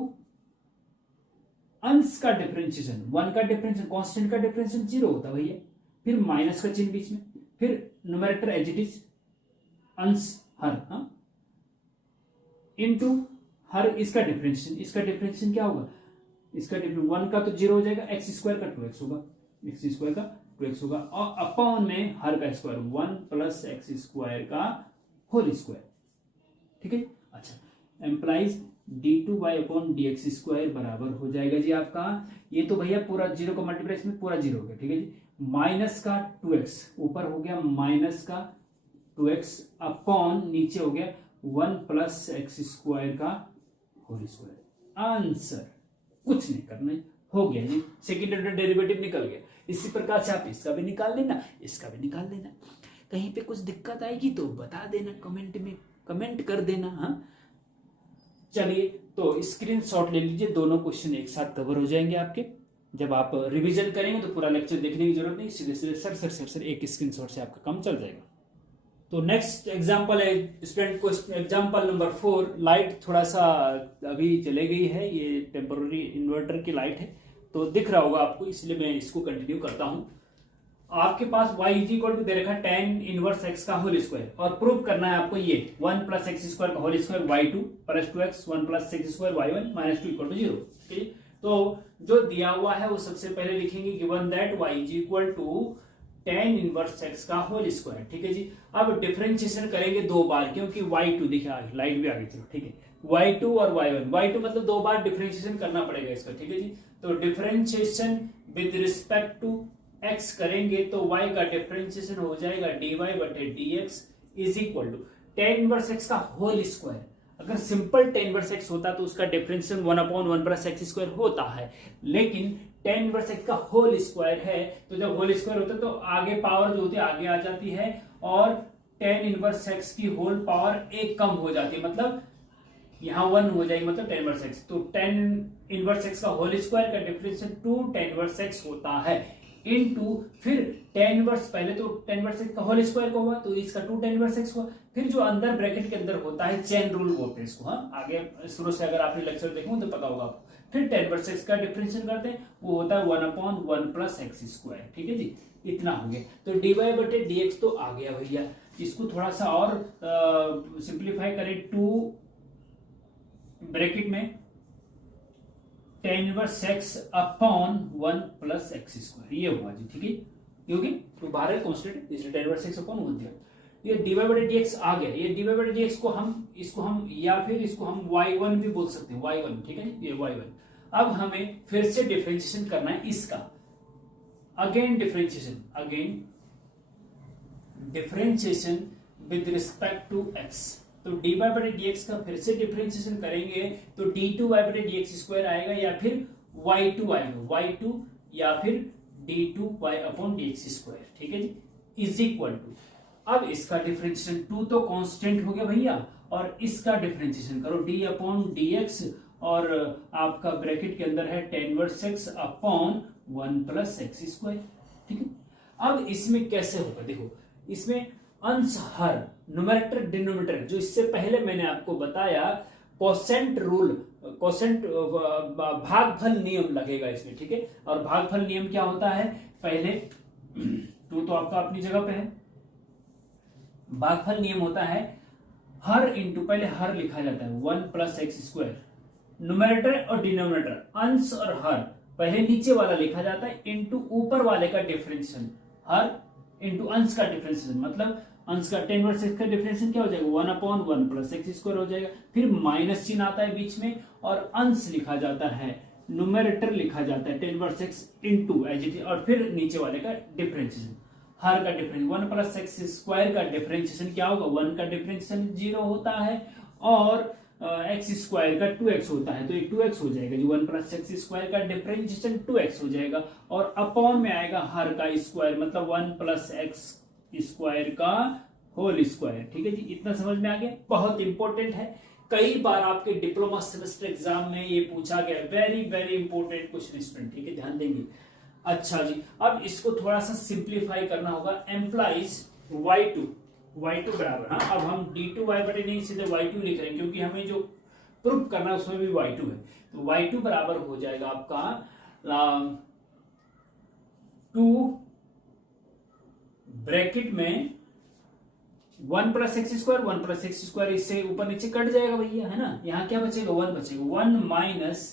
अंश का डिफरेंशिएशन, 1 का डिफरेंशिएशन, कांस्टेंट का डिफरेंशिएशन 0 होता है भैया, फिर माइनस का चिन्ह बीच में, फिर न्यूमरेटर एज इट इज अंश हर, इनटू हर इसका डिफरेंशिएशन, इसका डिफरेंशिएशन क्या होगा, इसका डिफरेंस 1 का तो 0 हो जाएगा, एक्स स्क्वायर का 2x होगा, एक्स स्क्वायर का 2x होगा, और अपॉन में हर का स्क्वायर 1 प्लस एक्स स्क्वायर का होल स्क्वायर, ठीक है। अच्छा, employees d2y upon dx square बराबर हो जाएगा जी आपका, ये तो भैया पूरा 0 का मल्टीप्लाई में पूरा 0 हो गया, ठीक है जी, माइनस का 2x ऊपर हो गया, माइनस का 2x अपॉन नीचे हो गया 1 प्लस एक्स स्क्वायर का होल स्क्वायर। आंसर कुछ नहीं करना है, हो गया जी, सेकेंड ऑर्डर डेरिवेटिव निकल गया। इसी प्रकार से आप इसका भी निकाल लेना, इसका भी निकाल लेना। कहीं पे कुछ दिक्कत आएगी तो बता देना, कमेंट में कमेंट कर देना। हाँ, चलिए तो स्क्रीनशॉट ले लीजिए, दोनों क्वेश्चन एक साथ कवर हो जाएंगे आपके। जब आप रिवीजन करेंगे तो पूरा लेक्चर देखने की जरूरत नहीं, सीधे सीधे सर एक स्क्रीनशॉट से आपका काम चल जाएगा। तो नेक्स्ट एग्जांपल है student question example number 4। Light थोड़ा सा अभी चले गई है, ये टेम्पोररी इन्वर्टर की लाइट है, तो दिख रहा होगा आपको, इसलिए मैं इसको कंटिन्यू करता हूं। आपके पास y इज इक्वल टू दे रखा है tan इनवर्स x का होल स्क्वायर, और प्रूव करना है आपको ये 1 प्लस एक्स स्क्वायर का whole square y2 plus 2x 1 plus x square y1 minus 2 equal to 0। ठीक है, तो जो दिया हुआ है वो सबसे पहले लिखेंगे given that y is equal to tan inverse x का होल स्क्वायर। ठीक है जी, अब डिफरेंशिएशन करेंगे 2 बार, क्योंकि y2 देखिए लाइट भी आ गई, चलो ठीक है, y2 और y1, y2 मतलब 2 बार डिफरेंशिएशन करना पड़ेगा इसका। ठीक है जी, तो differentiation with respect to x करेंगे तो y का डिफरेंशिएशन हो जाएगा dy बटे dx is equal to tan inverse x का होल स्क्वायर। अगर सिंपल tan इनवर्स x होता तो उसका डिफरेंशिएशन 1/1 प्लस एक्स स्क्वायर होता है, लेकिन tan इनवर्स x का होल स्क्वायर है, तो जब होल स्क्वायर होता है तो आगे पावर जो होती है आगे आ जाती है, और tan इनवर्स x की होल पावर 1 कम हो जाती है, मतलब यहाँ 1 हो जाएगी, मतलब tan इनवर्स x। तो tan इनवर्स x का होल स्क्वायर का डिफरेंशिएशन 2 tan इनवर्स x होता है, इनटू फिर tan इनवर्स, पहले तो tan इनवर्स x का होल स्क्वायर का हुआ तो इसका 2 tan इनवर्स x हुआ, फिर जो अंदर ब्रैकेट के अंदर होता है चेन रूल बोलते हैं इसको। हाँ, आगे शुरू से अगर आपने लेक्चर देखो तो पता होगा आपको। फिर tan इनवर्स x का डिफरेंशिएशन करते हैं, वो होता है 1/1 प्लस एक्स स्क्वायर। ठीक है जी, इतना हो गया। तो dy बटे dx तो आ गया भैया। इसको थोड़ा सा और सिंप्लीफाई करें, 2 ब्रैकेट में tan inverse x upon 1 plus x square, ये हुआ जी। ठीक है, क्योंकि तो बाहर है कांस्टेंट, इसलिए tan इनवर्स x अपॉन 1 दिया। ये dy बटे dx आ गया। ये dy बटे dx को हम या फिर इसको हम y1 भी बोल सकते हैं, y1। ठीक है, ये y1। अब हमें फिर से डिफरेंशिएशन करना है इसका, again differentiation with respect to x। तो dy बटे dx का फिर से डिफरेंशिएशन करेंगे तो d2y बटे dx स्क्वायर आएगा, या फिर y2 आएगा, y2 या फिर d2y अपॉन dx स्क्वायर। ठीक है जी, इज इक्वल टू, अब इसका डिफरेंशिएशन 2 तो कांस्टेंट हो गया भैया, और इसका डिफरेंशिएशन करो d अपॉन dx, और आपका ब्रैकेट के अंदर है tan inverse x upon 1 plus x square. ठीक है, अब इसमें कैसे होगा, देखो इसमें अंश हर, न्यूमरेटर डिनोमिनेटर, जो इससे पहले मैंने आपको बताया कोसेंट रूल, कोसेंट भागफल नियम लगेगा इसमें। ठीक है, और भागफल नियम क्या होता है, पहले तो आपका अपनी जगह पे है। भागफल नियम होता है हर इंटू, पहले हर लिखा जाता है 1 प्लस एक्स स्क्वायर, न्यूमरेटर और डिनोमिनेटर, अंश और हर पहले नीचे वाला लिखा जाता है इंटू ऊपर वाले का डिफरेंशियल, हर इंटू अंश का डिफरेंशियल, मतलब अंश का 10 वर्स एक्स का डिफरेंशियल क्या हो जाएगा 1/1 प्लस एक्स स्क्वायर हो जाएगा। फिर माइनस चिन्ह आता है बीच में और अंश लिखा जाता है, न्यूमरेटर लिखा जाता है 10 verse x into as it is, और फिर नीचे वाले का डिफरेंशिएशन, हर का डिफरेंस 1 प्लस एक्स स्क्वायर का डिफरेंशिएशन क्या होगा, 1 का डिफरेंशिएशन 0 होता है और एक्स स्क्वायर का 2x होता है, तो ये 2x हो जाएगा जी। 1 प्लस एक्स स्क्वायर का डिफरेंशिएशन 2x हो जाएगा और अपॉन में आएगा हर का स्क्वायर, मतलब 1 प्लस एक्स स्क्वायर का होल स्क्वायर। ठीक है जी, इतना समझ में आ गया, बहुत इंपॉर्टेंट है, कई बार आपके डिप्लोमा सेमेस्टर एग्जाम में ये पूछा गया, very very important question student. ठीक है, ध्यान देंगे। अच्छा जी, अब इसको थोड़ा सा सिंप्लीफाई करना होगा, एम्प्लाइज y2 बराबर, हाँ अब हम d2y बटे नहीं सीधे y2 लिख रहे हैं क्योंकि हमें जो प्रूफ करना है उसमें भी y2 है, तो y2 बराबर हो जाएगा आपका 2 ब्रैकेट में 1 plus x square, 1 plus x square इससे ऊपर नीचे कट जाएगा भैया, है ना, यहां क्या बचेगा 1 बचेगा, 1 minus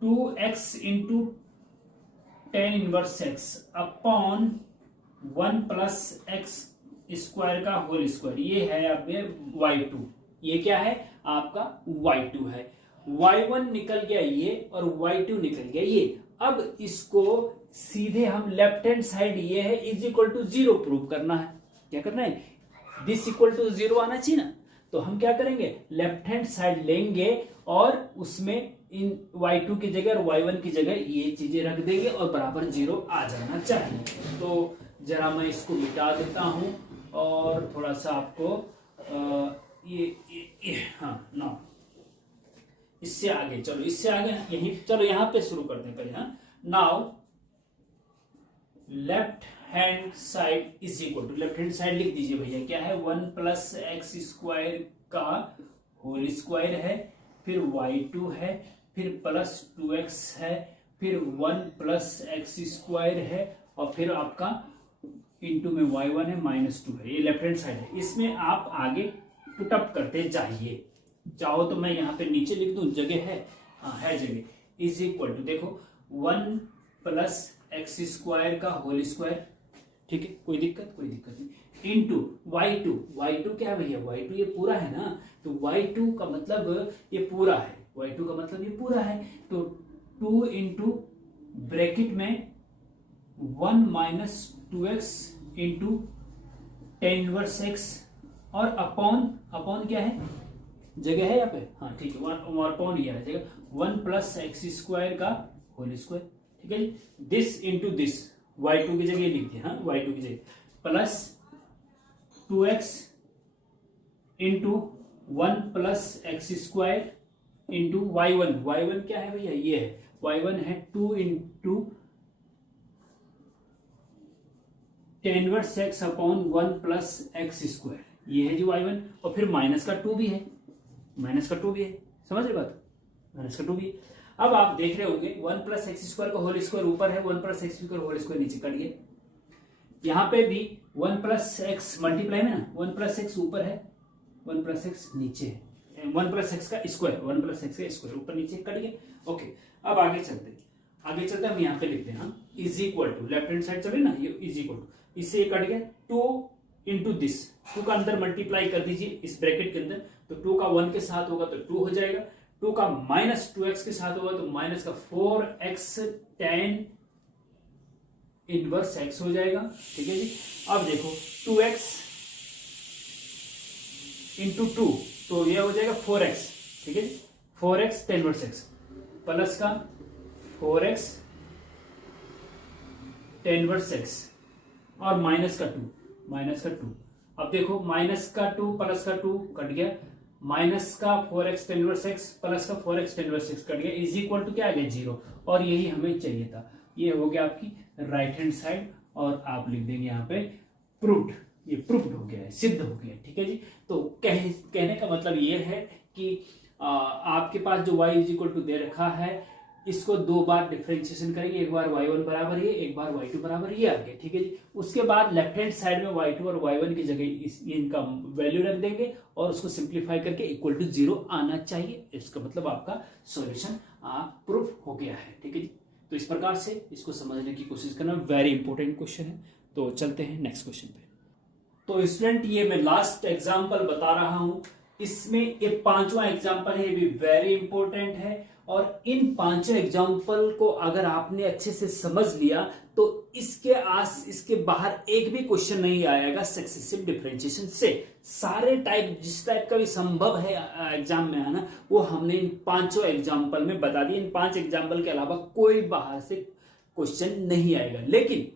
2x into 10 inverse x upon 1 plus x square का होल स्क्वायर, ये है आपके y2, ये क्या है आपका y2 है, y1 निकल गया ये और y2 निकल गया ये। अब इसको सीधे हम लेफ्ट हैंड साइड ये है इज इक्वल टू 0 प्रूव करना है, क्या करना है, दिस इक्वल टू 0 आना चाहिए ना, तो हम क्या करेंगे लेफ्ट हैंड साइड लेंगे और उसमें इन y2 की जगह और y1 की जगह ये चीजें रख देंगे और बराबर 0 आ जाना चाहिए। तो जरा मैं इसको मिटा देता हूं और थोड़ा सा आपको ये हाँ ना, इससे आगे चलो, इससे आगे यही चलो, यहां पे शुरू करते हैं पहले। हाँ, now left hand side is equal to, left hand side लिख दीजिए भैया, क्या है 1 प्लस एक्स स्क्वायर का होल स्क्वायर है, फिर y2 है, फिर प्लस 2x है, फिर 1 प्लस एक्स स्क्वायर है और फिर आपका इंटू में y1 है माइनस 2 है, ये लेफ्ट हैंड साइड है। इसमें आप आगे पुटअप करते जाइए, चाहो तो मैं यहाँ पे नीचे लिख दूं, जगह है, हाँ है जगह, इज इक्वल टू देखो 1 प्लस एक्स स्क्वायर का होल स्क्वायर, ठीक है, कोई दिक्कत नहीं, इंटू y2 क्या है भैया, y2 ये पूरा है ना, तो y2 का मतलब ये पूरा है, y2 का मतलब ये पूरा है, तो 2 इंटू ब्रैकेट में 1 minus 2x into 10 inverse x और अपॉन क्या है, जगह है यहाँ पे, हाँ ठीक है, अपॉन ये है जगह 1 प्लस एक्स स्क्वायर का होल स्क्वायर। ठीक है जी, दिस इंटू दिस, y2 की जगह लिख दिया, हाँ y2 की जगह plus 2x into 1 plus x square into y1 क्या है भैया, ये है y1 है 2 into 10 inverse x upon 1 plus x square, ये है जी y1, और फिर माइनस का 2 भी है, समझ रहे बात, माइनस का 2 भी है। अब आप देख रहे होंगे 1 प्लस एक्स स्क्वायर का होल स्क्वायर ऊपर है, 1 plus x square whole square नीचे कट गया, यहाँ पे भी 1 प्लस एक्स मल्टीप्लाई में ना 1 प्लस एक्स ऊपर है, 1 प्लस एक्स नीचे है, 1 प्लस एक्स का स्क्वायर, 1 प्लस एक्स का स्क्वायर ऊपर नीचे कट गया। ओके, अब आगे चलते हम यहाँ पे लिखते हैं, हम is equal to, left hand side चले ना, ये इज इक्वल टू, इससे ये कट गया, 2 इंटू दिस, 2 का अंदर मल्टीप्लाई कर दीजिए इस ब्रैकेट के अंदर, तो 2 का 1 के साथ होगा तो 2 हो जाएगा, 2 का माइनस 2x के साथ होगा तो माइनस का 4x tan इनवर्स x हो जाएगा। ठीक है जी, अब देखो 2x इंटू 2, तो ये हो जाएगा 4x, ठीक है जी, 4x tan inverse x plus का 4x tan इनवर्स x और माइनस का 2, अब देखो माइनस का 2 प्लस का 2 कट गया, माइनस का 4x tan inverse x plus का 4x tan inverse x cut गया, इज इक्वल टू क्या आ गया 0, और यही हमें चाहिए था। ये हो गया आपकी राइट हैंड साइड, और आप लिख देंगे यहाँ पे प्रूव्ड, ये प्रूव्ड हो गया है, सिद्ध हो गया, ठीक है जी। तो कहने का मतलब ये है कि आपके पास जो y इज इक्वल टू दे रखा है, इसको दो बार डिफरेंशिएशन करेंगे, एक बार y1 बराबर ये, एक बार y2 बराबर ये आ गया, ठीक है जी। उसके बाद लेफ्ट हैंड साइड में y2 और y1 की जगह इनका वैल्यू रख देंगे और उसको सिंप्लीफाई करके इक्वल टू 0 आना चाहिए। इसका मतलब आपका सॉल्यूशन प्रूफ हो गया है, ठीक है जी। तो इस प्रकार से इसको समझने की कोशिश करना, वेरी इंपॉर्टेंट क्वेश्चन है। तो चलते हैं नेक्स्ट क्वेश्चन पे। तो स्टूडेंट ये मैं लास्ट एग्जाम्पल बता रहा हूं, इसमें ये पांचवा एग्जाम्पल है, ये भी वेरी इंपॉर्टेंट है, और इन पांचों एग्जाम्पल को अगर आपने अच्छे से समझ लिया तो इसके बाहर एक भी क्वेश्चन नहीं आएगा सक्सेसिव डिफरेंशिएशन से। सारे टाइप जिस टाइप का भी संभव है एग्जाम में आना, वो हमने इन पांचों एग्जाम्पल में बता दिया। इन 5 एग्जाम्पल के अलावा कोई बाहर से क्वेश्चन नहीं आएगा, लेकिन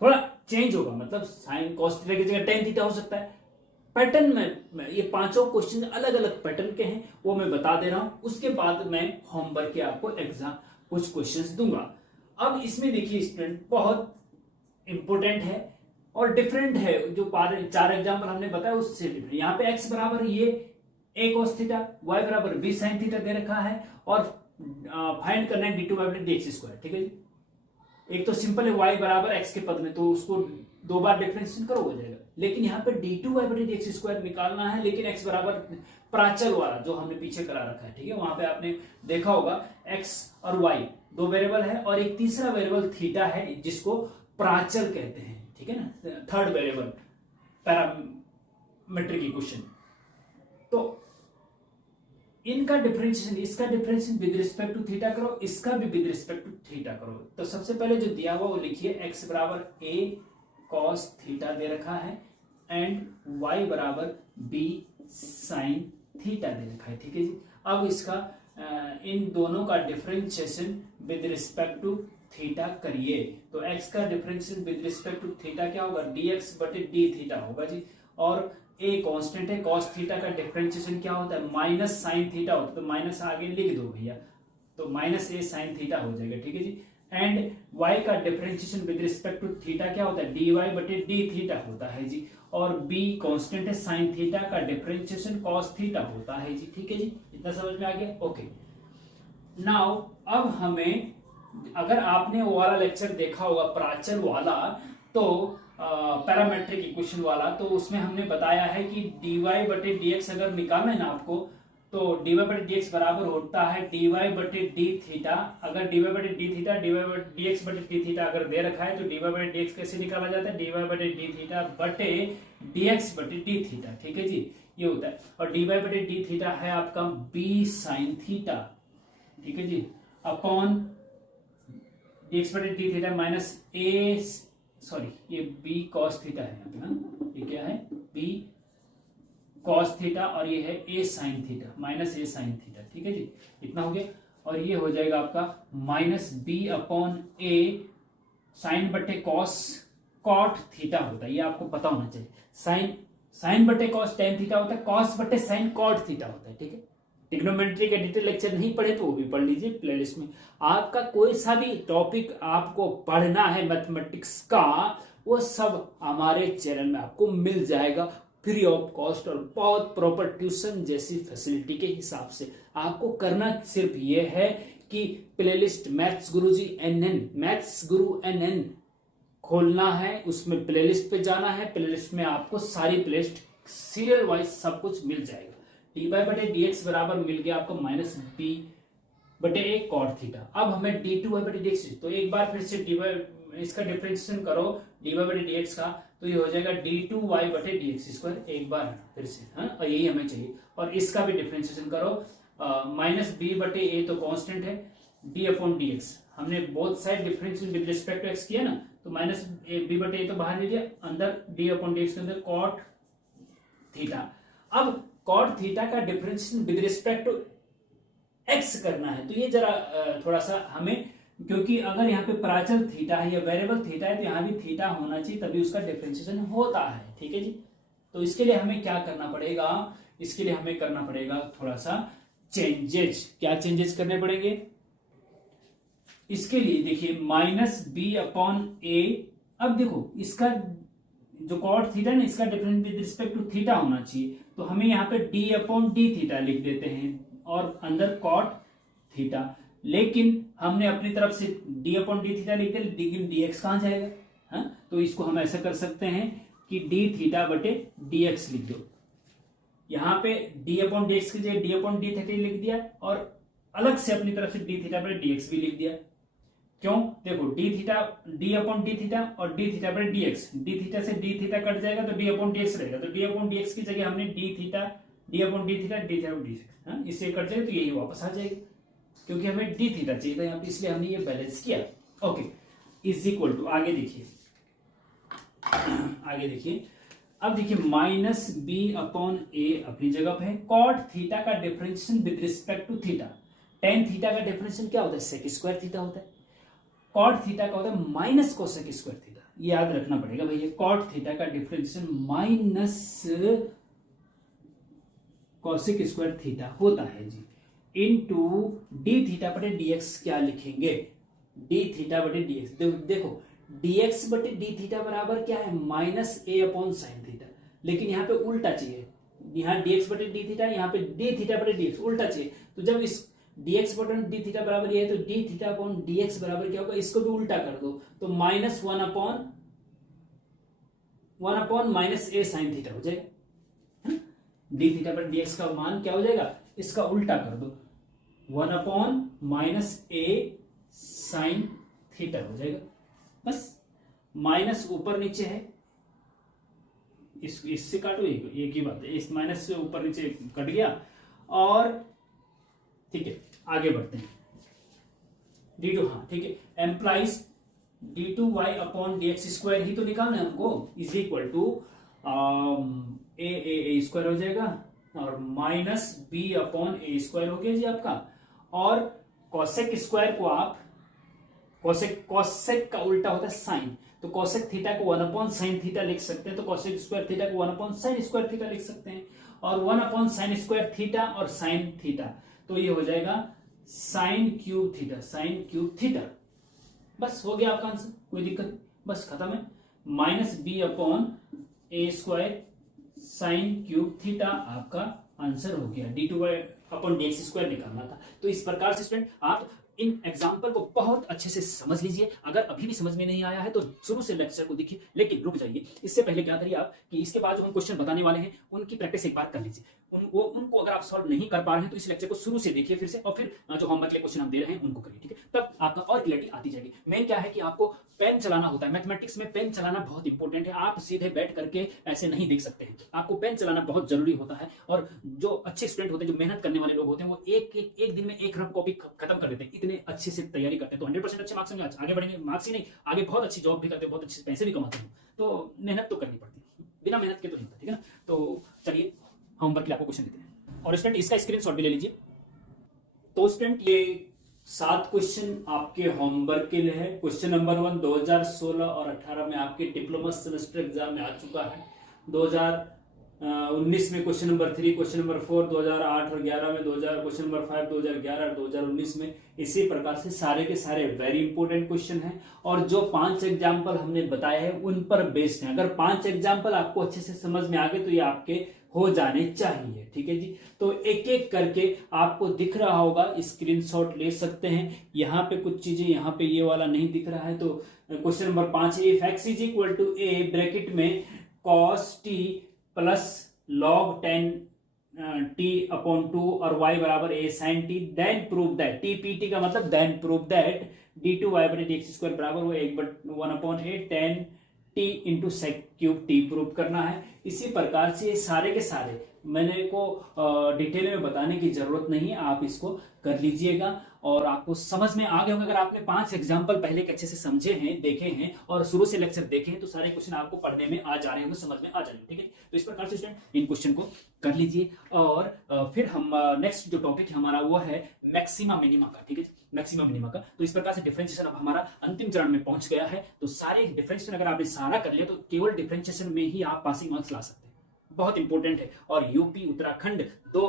थोड़ा चेंज होगा, मतलब साइन कॉस थीटा की जगह टेन थीटा हो सकता है। पैटर्न में ये पांचों क्वेश्चन अलग अलग पैटर्न के हैं, वो मैं बता दे रहा हूं। उसके बाद मैं होमवर्क के आपको एग्जाम कुछ क्वेश्चंस दूंगा। अब इसमें देखिए स्टूडेंट बहुत इंपॉर्टेंट है और डिफरेंट है, जो 4 एग्जाम्पल हमने बताया उससे डिफरेंट। यहाँ पे x बराबर ये a cos थीटा, y बराबर b sin थीटा दे रखा है, और फाइंड करना है d2/dx², ठीक है जी। एक तो सिंपल है y बराबर x के पद में, तो उसको दो बार डिफरेंशिएशन करो हो जाएगा। लेकिन यहाँ पे d2/dx² निकालना है, लेकिन x बराबर प्राचल वाला जो हमने पीछे करा रखा है, ठीक है। वहां पे आपने देखा होगा x और y दो वेरिएबल है, और एक तीसरा वेरिएबल थीटा है जिसको प्राचल कहते हैं, ठीक है ना, थर्ड वेरिएबल पैरामीट्रिक इक्वेशन। तो इनका डिफरेंशिएशन, इसका differentiation with respect to theta करो, इसका भी विद रिस्पेक्ट टू थीटा करो। तो सबसे पहले जो दिया हुआ वो लिखिए, x बराबर a cos थीटा दे रखा है एंड y बराबर b sin थीटा दे रखा है, ठीक है जी। अब इसका इन दोनों का differentiation with respect to theta करिए। तो x का differentiation with respect to theta क्या होगा, dx/d थीटा होगा जी। और a कांस्टेंट है, cos थीटा का डिफरेंशिएशन क्या होता है, माइनस साइन थीटा होता है, तो माइनस आगे लिख दो भैया, तो माइनस a sin थीटा हो जाएगा, ठीक है जी। एंड y का differentiation with respect to theta क्या होता है, dy/d थीटा होता है जी। और b कांस्टेंट है, sin थीटा का डिफरेंशिएशन cos थीटा होता है जी, ठीक है जी। इतना समझ में आ गया, ओके। नाउ अब हमें, अगर आपने वो वाला लेक्चर देखा होगा प्राचल वाला, तो पैरामेट्रिक इक्वेशन वाला, तो उसमें हमने बताया है कि dy/dx अगर निकालना है ना आपको, तो dy/dx बराबर होता है dy/d थीटा। अगर dy/d थीटा dx/d थीटा अगर दे रखा है, तो dy/dx कैसे निकाला जाता है, dy/d थीटा बटे dx/d थीटा, ठीक है जी, ये होता है। और dy/d थीटा है आपका b sin थीटा, ठीक है जी, upon dx/d theta minus a, sorry ये b cos थीटा है यहाँ पे, ये क्या है b cos थीटा, और ये है a sin theta minus a sin theta, ठीक है जी। इतना हो गया, और ये हो जाएगा आपका minus b upon a sine बटे cos cot थीटा होता है, ये आपको पता होना चाहिए। साइन बटे cos tan थीटा होता है, cos बटे sin cot थीटा होता है, ठीक है। ट्रिग्नोमेट्री के डिटेल लेक्चर नहीं पढ़े तो वो भी पढ़ लीजिए प्लेलिस्ट में। आपका कोई सा भी टॉपिक आपको पढ़ना है मैथमेटिक्स का, वो सब हमारे चैनल में आपको मिल जाएगा फ्री ऑफ कॉस्ट, और बहुत प्रॉपर ट्यूशन जैसी फैसिलिटी के हिसाब से। आपको करना सिर्फ ये है कि प्लेलिस्ट मैथ्स गुरुजी NN, मैथ्स गुरु NN खोलना है, उसमें प्लेलिस्ट पे जाना है, प्लेलिस्ट में आपको सारी प्लेलिस्ट सीरियल वाइज सब कुछ मिल जाएगा। dy/dx बराबर मिल गया आपको माइनस b/a cot थीटा। अब हमें d2/dx, तो एक बार फिर से इसका डिफरेंशिएशन करो dy/dx का, तो ये हो जाएगा d2y/dx², एक बार फिर से, हाँ, और यही हमें चाहिए। और इसका भी डिफरेंशिएशन करो, माइनस b/a तो कांस्टेंट है, d/dx हमने both side differentiation with respect to x किया ना, तो माइनस b/a तो बाहर ले लिया, अंदर d/dx के अंदर cot थीटा। अब cot थीटा का differentiation with respect to x करना है, तो ये जरा थोड़ा सा हमें, क्योंकि अगर यहाँ पे प्राचल थीटा है या वेरिएबल थीटा है, तो यहाँ भी थीटा होना चाहिए, तभी उसका डिफरेंशिएशन होता है, ठीक है जी। तो इसके लिए हमें क्या करना पड़ेगा, इसके लिए हमें करना पड़ेगा थोड़ा सा चेंजेस। क्या चेंजेस करने पड़ेंगे इसके लिए? देखिए माइनस बी अपॉन ए। अब देखो इसका जो कॉट थीटा ना, इसका difference with respect to theta होना चाहिए, तो हमें यहाँ पे डी अपॉन डी थीटा लिख देते हैं और अंदर कॉट थीटा। लेकिन हमने अपनी तरफ से डी अपॉन डी थीटा लिख दिया, लेकिन डी एक्स कहां जाएगा? हाँ, तो इसको हम ऐसा कर सकते हैं कि डी थीटा बटे डी एक्स लिख दो। यहाँ पे डी अपॉन डी एक्स की जगह डी अपॉन डी थीटा लिख दिया और अलग से अपनी तरफ से डी थीटा बटे डी एक्स भी लिख दिया। क्यों? देखो D theta, D upon D theta और डी थीटा बटे डी एक्स, डी थीटा से डी थीटा कट जाएगा तो डी अपॉन डी एक्स रहेगा, तो डी अपॉन डी एक्स की जगह हमने D theta, D upon D theta, D theta D x, इससे कट जाएगा तो यही वापस आ जाएगी, क्योंकि हमें डी थीटा चाहिए था यहाँ पे, इसलिए हमने ये बैलेंस किया। ओके, इज इक्वल टू आगे देखिए, आगे देखिए, अब देखिए माइनस बी अपॉन ए अपनी जगह पे है। कॉट थीटा का differentiation with respect to theta, tan theta का डिफरेंशिएशन क्या होता है? सेक स्क्वायर थीटा होता है। कॉट थीटा का होता है माइनस कोसेक स्क्वायर थीटा, ये याद रखना पड़ेगा भैया। कॉट थीटा का differentiation minus cosec square theta होता है जी, इनटू डी थीटा बटे डी एक्स। क्या लिखेंगे? डी थीटा बटे डी एक्स। देखो डी एक्स बटे डी थीटा बराबर क्या है? माइनस ए अपॉन साइन थीटा, लेकिन यहाँ पे उल्टा चाहिए, यहाँ डी एक्स बटे डी थीटा, यहाँ पे डी थीटा बटे डी एक्स, उल्टा चाहिए। तो जब इस D x button D theta बराबर ये है, तो D theta upon D x बराबर क्या होगा? इसको भी उल्टा कर दो, तो माइनस वन अपॉन माइनस ए साइन थीटा हो जाएगा। डी थीटा पर डी एक्स का मान क्या हो जाएगा? इसका उल्टा कर दो, वन अपॉन माइनस ए साइन थीटा हो जाएगा। बस माइनस ऊपर नीचे है, इससे काटो, एक ही बात है, इस माइनस से ऊपर नीचे कट गया। और ठीक है, आगे बढ़ते हैं। d2, हाँ ठीक है, एम्प्लाइज d2y अपॉन डी एक्स स्क्वायर ही तो निकालना है हमको, is equal to A square हो जाएगा और minus B upon A square हो गया जी आपका। और कॉसेक स्क्वायर को आप, कॉसेक का उल्टा होता है साइन, तो कॉसेक थीटा को वन अपॉन साइन थीटा लिख सकते हैं, तो कॉसेक स्क्वायर थीटा को one upon sine square theta लिख सकते हैं। और one upon sine square theta और साइन थीटा, तो ये हो जाएगा sine cube theta, sine cube theta. बस हो गया आपका आंसर, कोई दिक्कत नहीं, बस खत्म है। Minus B upon A square sine cube theta आपका आंसर हो गया। d2 upon D x square निकालना था। तो इस प्रकार से स्टूडेंट आप इन एग्जाम्पल को बहुत अच्छे से समझ लीजिए। अगर अभी भी समझ में नहीं आया है तो शुरू से लेक्चर को देखिए, लेकिन रुक जाइए, इससे पहले क्या करिए आप कि इसके बाद जो हम क्वेश्चन बताने वाले हैं उनकी प्रैक्टिस एक बार कर लीजिए। उनको अगर आप सॉल्व नहीं कर पा रहे हैं तो इस लेक्चर को शुरू से देखिए फिर से, और फिर जो होमवर्क के क्वेश्चन हम दे रहे हैं उनको करिए, ठीक है? तब आपका और क्लियरिटी आती जाएगी। मेन क्या है कि आपको पेन चलाना होता है, मैथमेटिक्स में पेन चलाना बहुत इंपॉर्टेंट है। आप सीधे बैठ करके ऐसे नहीं देख सकते हैं, आपको पेन चलाना बहुत जरूरी होता है। और जो अच्छे स्टूडेंट होते हैं, जो मेहनत करने वाले लोग होते हैं, वो एक दिन में एक रफ कॉपी खत्म कर देते हैं, इतने अच्छे से तैयारी करते हैं। तो 100% अच्छे मार्क्स होंगे, आगे बढ़ेंगे। मार्क्स ही नहीं, आगे बहुत अच्छी जॉब भी करते हैं, बहुत अच्छे पैसे भी कमाते हैं। तो मेहनत तो करनी पड़ती है, बिना मेहनत के तो नहीं होता, ठीक है ना? तो चलिए होमवर्क के लिए आपको क्वेश्चन देते हैं, और स्टूडेंट इसका स्क्रीनशॉट भी ले लीजिए। तो स्टूडेंट ये 7 क्वेश्चन आपके होमवर्क के लिए है। क्वेश्चन नंबर 1 2016 और 18 में आपके डिप्लोमा सेमेस्टर एग्जाम में आ चुका है। 2019 में क्वेश्चन नंबर 3, क्वेश्चन नंबर 4 2008 और 11 में, क्वेश्चन नंबर 5 2011 और 2019 में। इसी प्रकार से सारे के सारे वेरी इंपॉर्टेंट क्वेश्चन हैं, और जो 5 एग्जाम्पल हमने बताए हैं उन पर बेस्ड हैं। अगर 5 एग्जाम्पल आपको अच्छे से समझ में आ गए तो ये आपके हो जाने चाहिए, ठीक है जी? तो एक एक करके आपको दिख रहा होगा, स्क्रीनशॉट ले सकते हैं। यहाँ पे कुछ चीजें, यहाँ पे ये वाला नहीं दिख रहा है, तो question number 5, if x is equal to a bracket में cos t plus log 10 t upon 2 और y बराबर a sin t, then prove that, t p t का मतलब देन प्रूव दैट d2y बटे dx स्क्वायर बराबर वो 1 अपॉन a 10 t into sec cube t prove करना है। इसी प्रकार से ये सारे के सारे मैंने को डिटेल में बताने की जरूरत नहीं है, आप इसको कर लीजिएगा और आपको समझ में आ गया होगा। अगर आपने 5 एग्जाम्पल पहले के अच्छे से समझे हैं, देखे हैं और शुरू से लेक्चर देखे हैं, तो सारे क्वेश्चन आपको पढ़ने में आ जा रहे होंगे, समझ में आ जाएंगे, ठीक है? तो इस प्रकार से स्टूडेंट इन क्वेश्चन को कर लीजिए। और फिर हम नेक्स्ट जो टॉपिक है हमारा वो है मैक्सिमा मिनिमा का, ठीक है? मैक्सिमा मिनिमा का। तो इस प्रकार से डिफरेंशिएशन अब हमारा अंतिम चरण में पहुंच गया है। तो सारे डिफरेंशिएशन अगर आपने सारा कर लिया तो केवल डिफरेंशिएशन में ही आप पासिंग मार्क्स ला सकते हैं, बहुत इंपॉर्टेंट है। और यूपी उत्तराखंड दो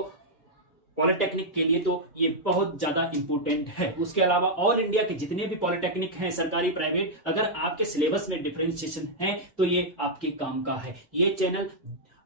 पॉलिटेक्निक के लिए तो ये बहुत ज्यादा इंपॉर्टेंट है। उसके अलावा ऑल इंडिया के जितने भी पॉलिटेक्निक हैं, सरकारी प्राइवेट, अगर आपके सिलेबस में डिफरेंशिएशन है तो ये आपके काम का है। ये चैनल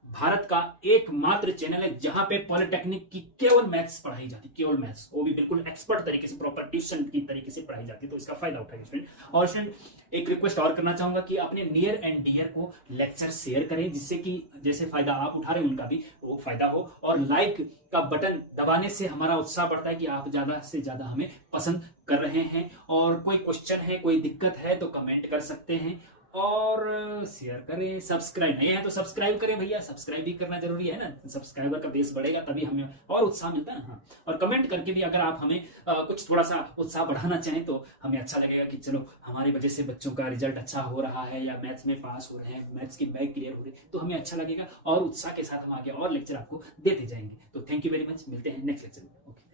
भारत का एकमात्र चैनल है जहां पे पॉलिटेक्निक की केवल मैथ्स पढ़ाई जाती है, केवल मैथ्स, वो भी बिल्कुल एक्सपर्ट तरीके से, प्रॉपर ट्यूशन की तरीके से पढ़ाई जाती है। तो इसका फायदा उठाइए स्टूडेंट। और स्टूडेंट एक रिक्वेस्ट और करना चाहूंगा कि अपने नियर एंड डियर को लेक्चर शेयर करें, जिससे कि जैसे फायदा आप उठा रहे हैं उनका भी वो फायदा हो। और लाइक का बटन दबाने से हमारा उत्साह बढ़ता है कि आप ज्यादा से ज्यादा हमें पसंद कर रहे हैं। और कोई क्वेश्चन है, कोई दिक्कत है तो कमेंट कर सकते हैं। और शेयर करें, सब्सक्राइब नहीं है तो सब्सक्राइब करें भैया, सब्सक्राइब भी करना जरूरी है ना, सब्सक्राइबर का बेस बढ़ेगा तभी हमें और उत्साह मिलता है ना। हाँ, और कमेंट करके भी अगर आप हमें कुछ थोड़ा सा उत्साह बढ़ाना चाहें तो हमें अच्छा लगेगा कि चलो हमारी वजह से बच्चों का रिजल्ट अच्छा हो रहा है या मैथ्स में पास हो रहे हैं, मैथ्स की बैग क्लियर हो रही है, तो हमें अच्छा लगेगा और उत्साह के साथ हम आगे और लेक्चर आपको देते जाएंगे। तो थैंक यू वेरी मच, मिलते हैं नेक्स्ट लेक्चर में। ओके।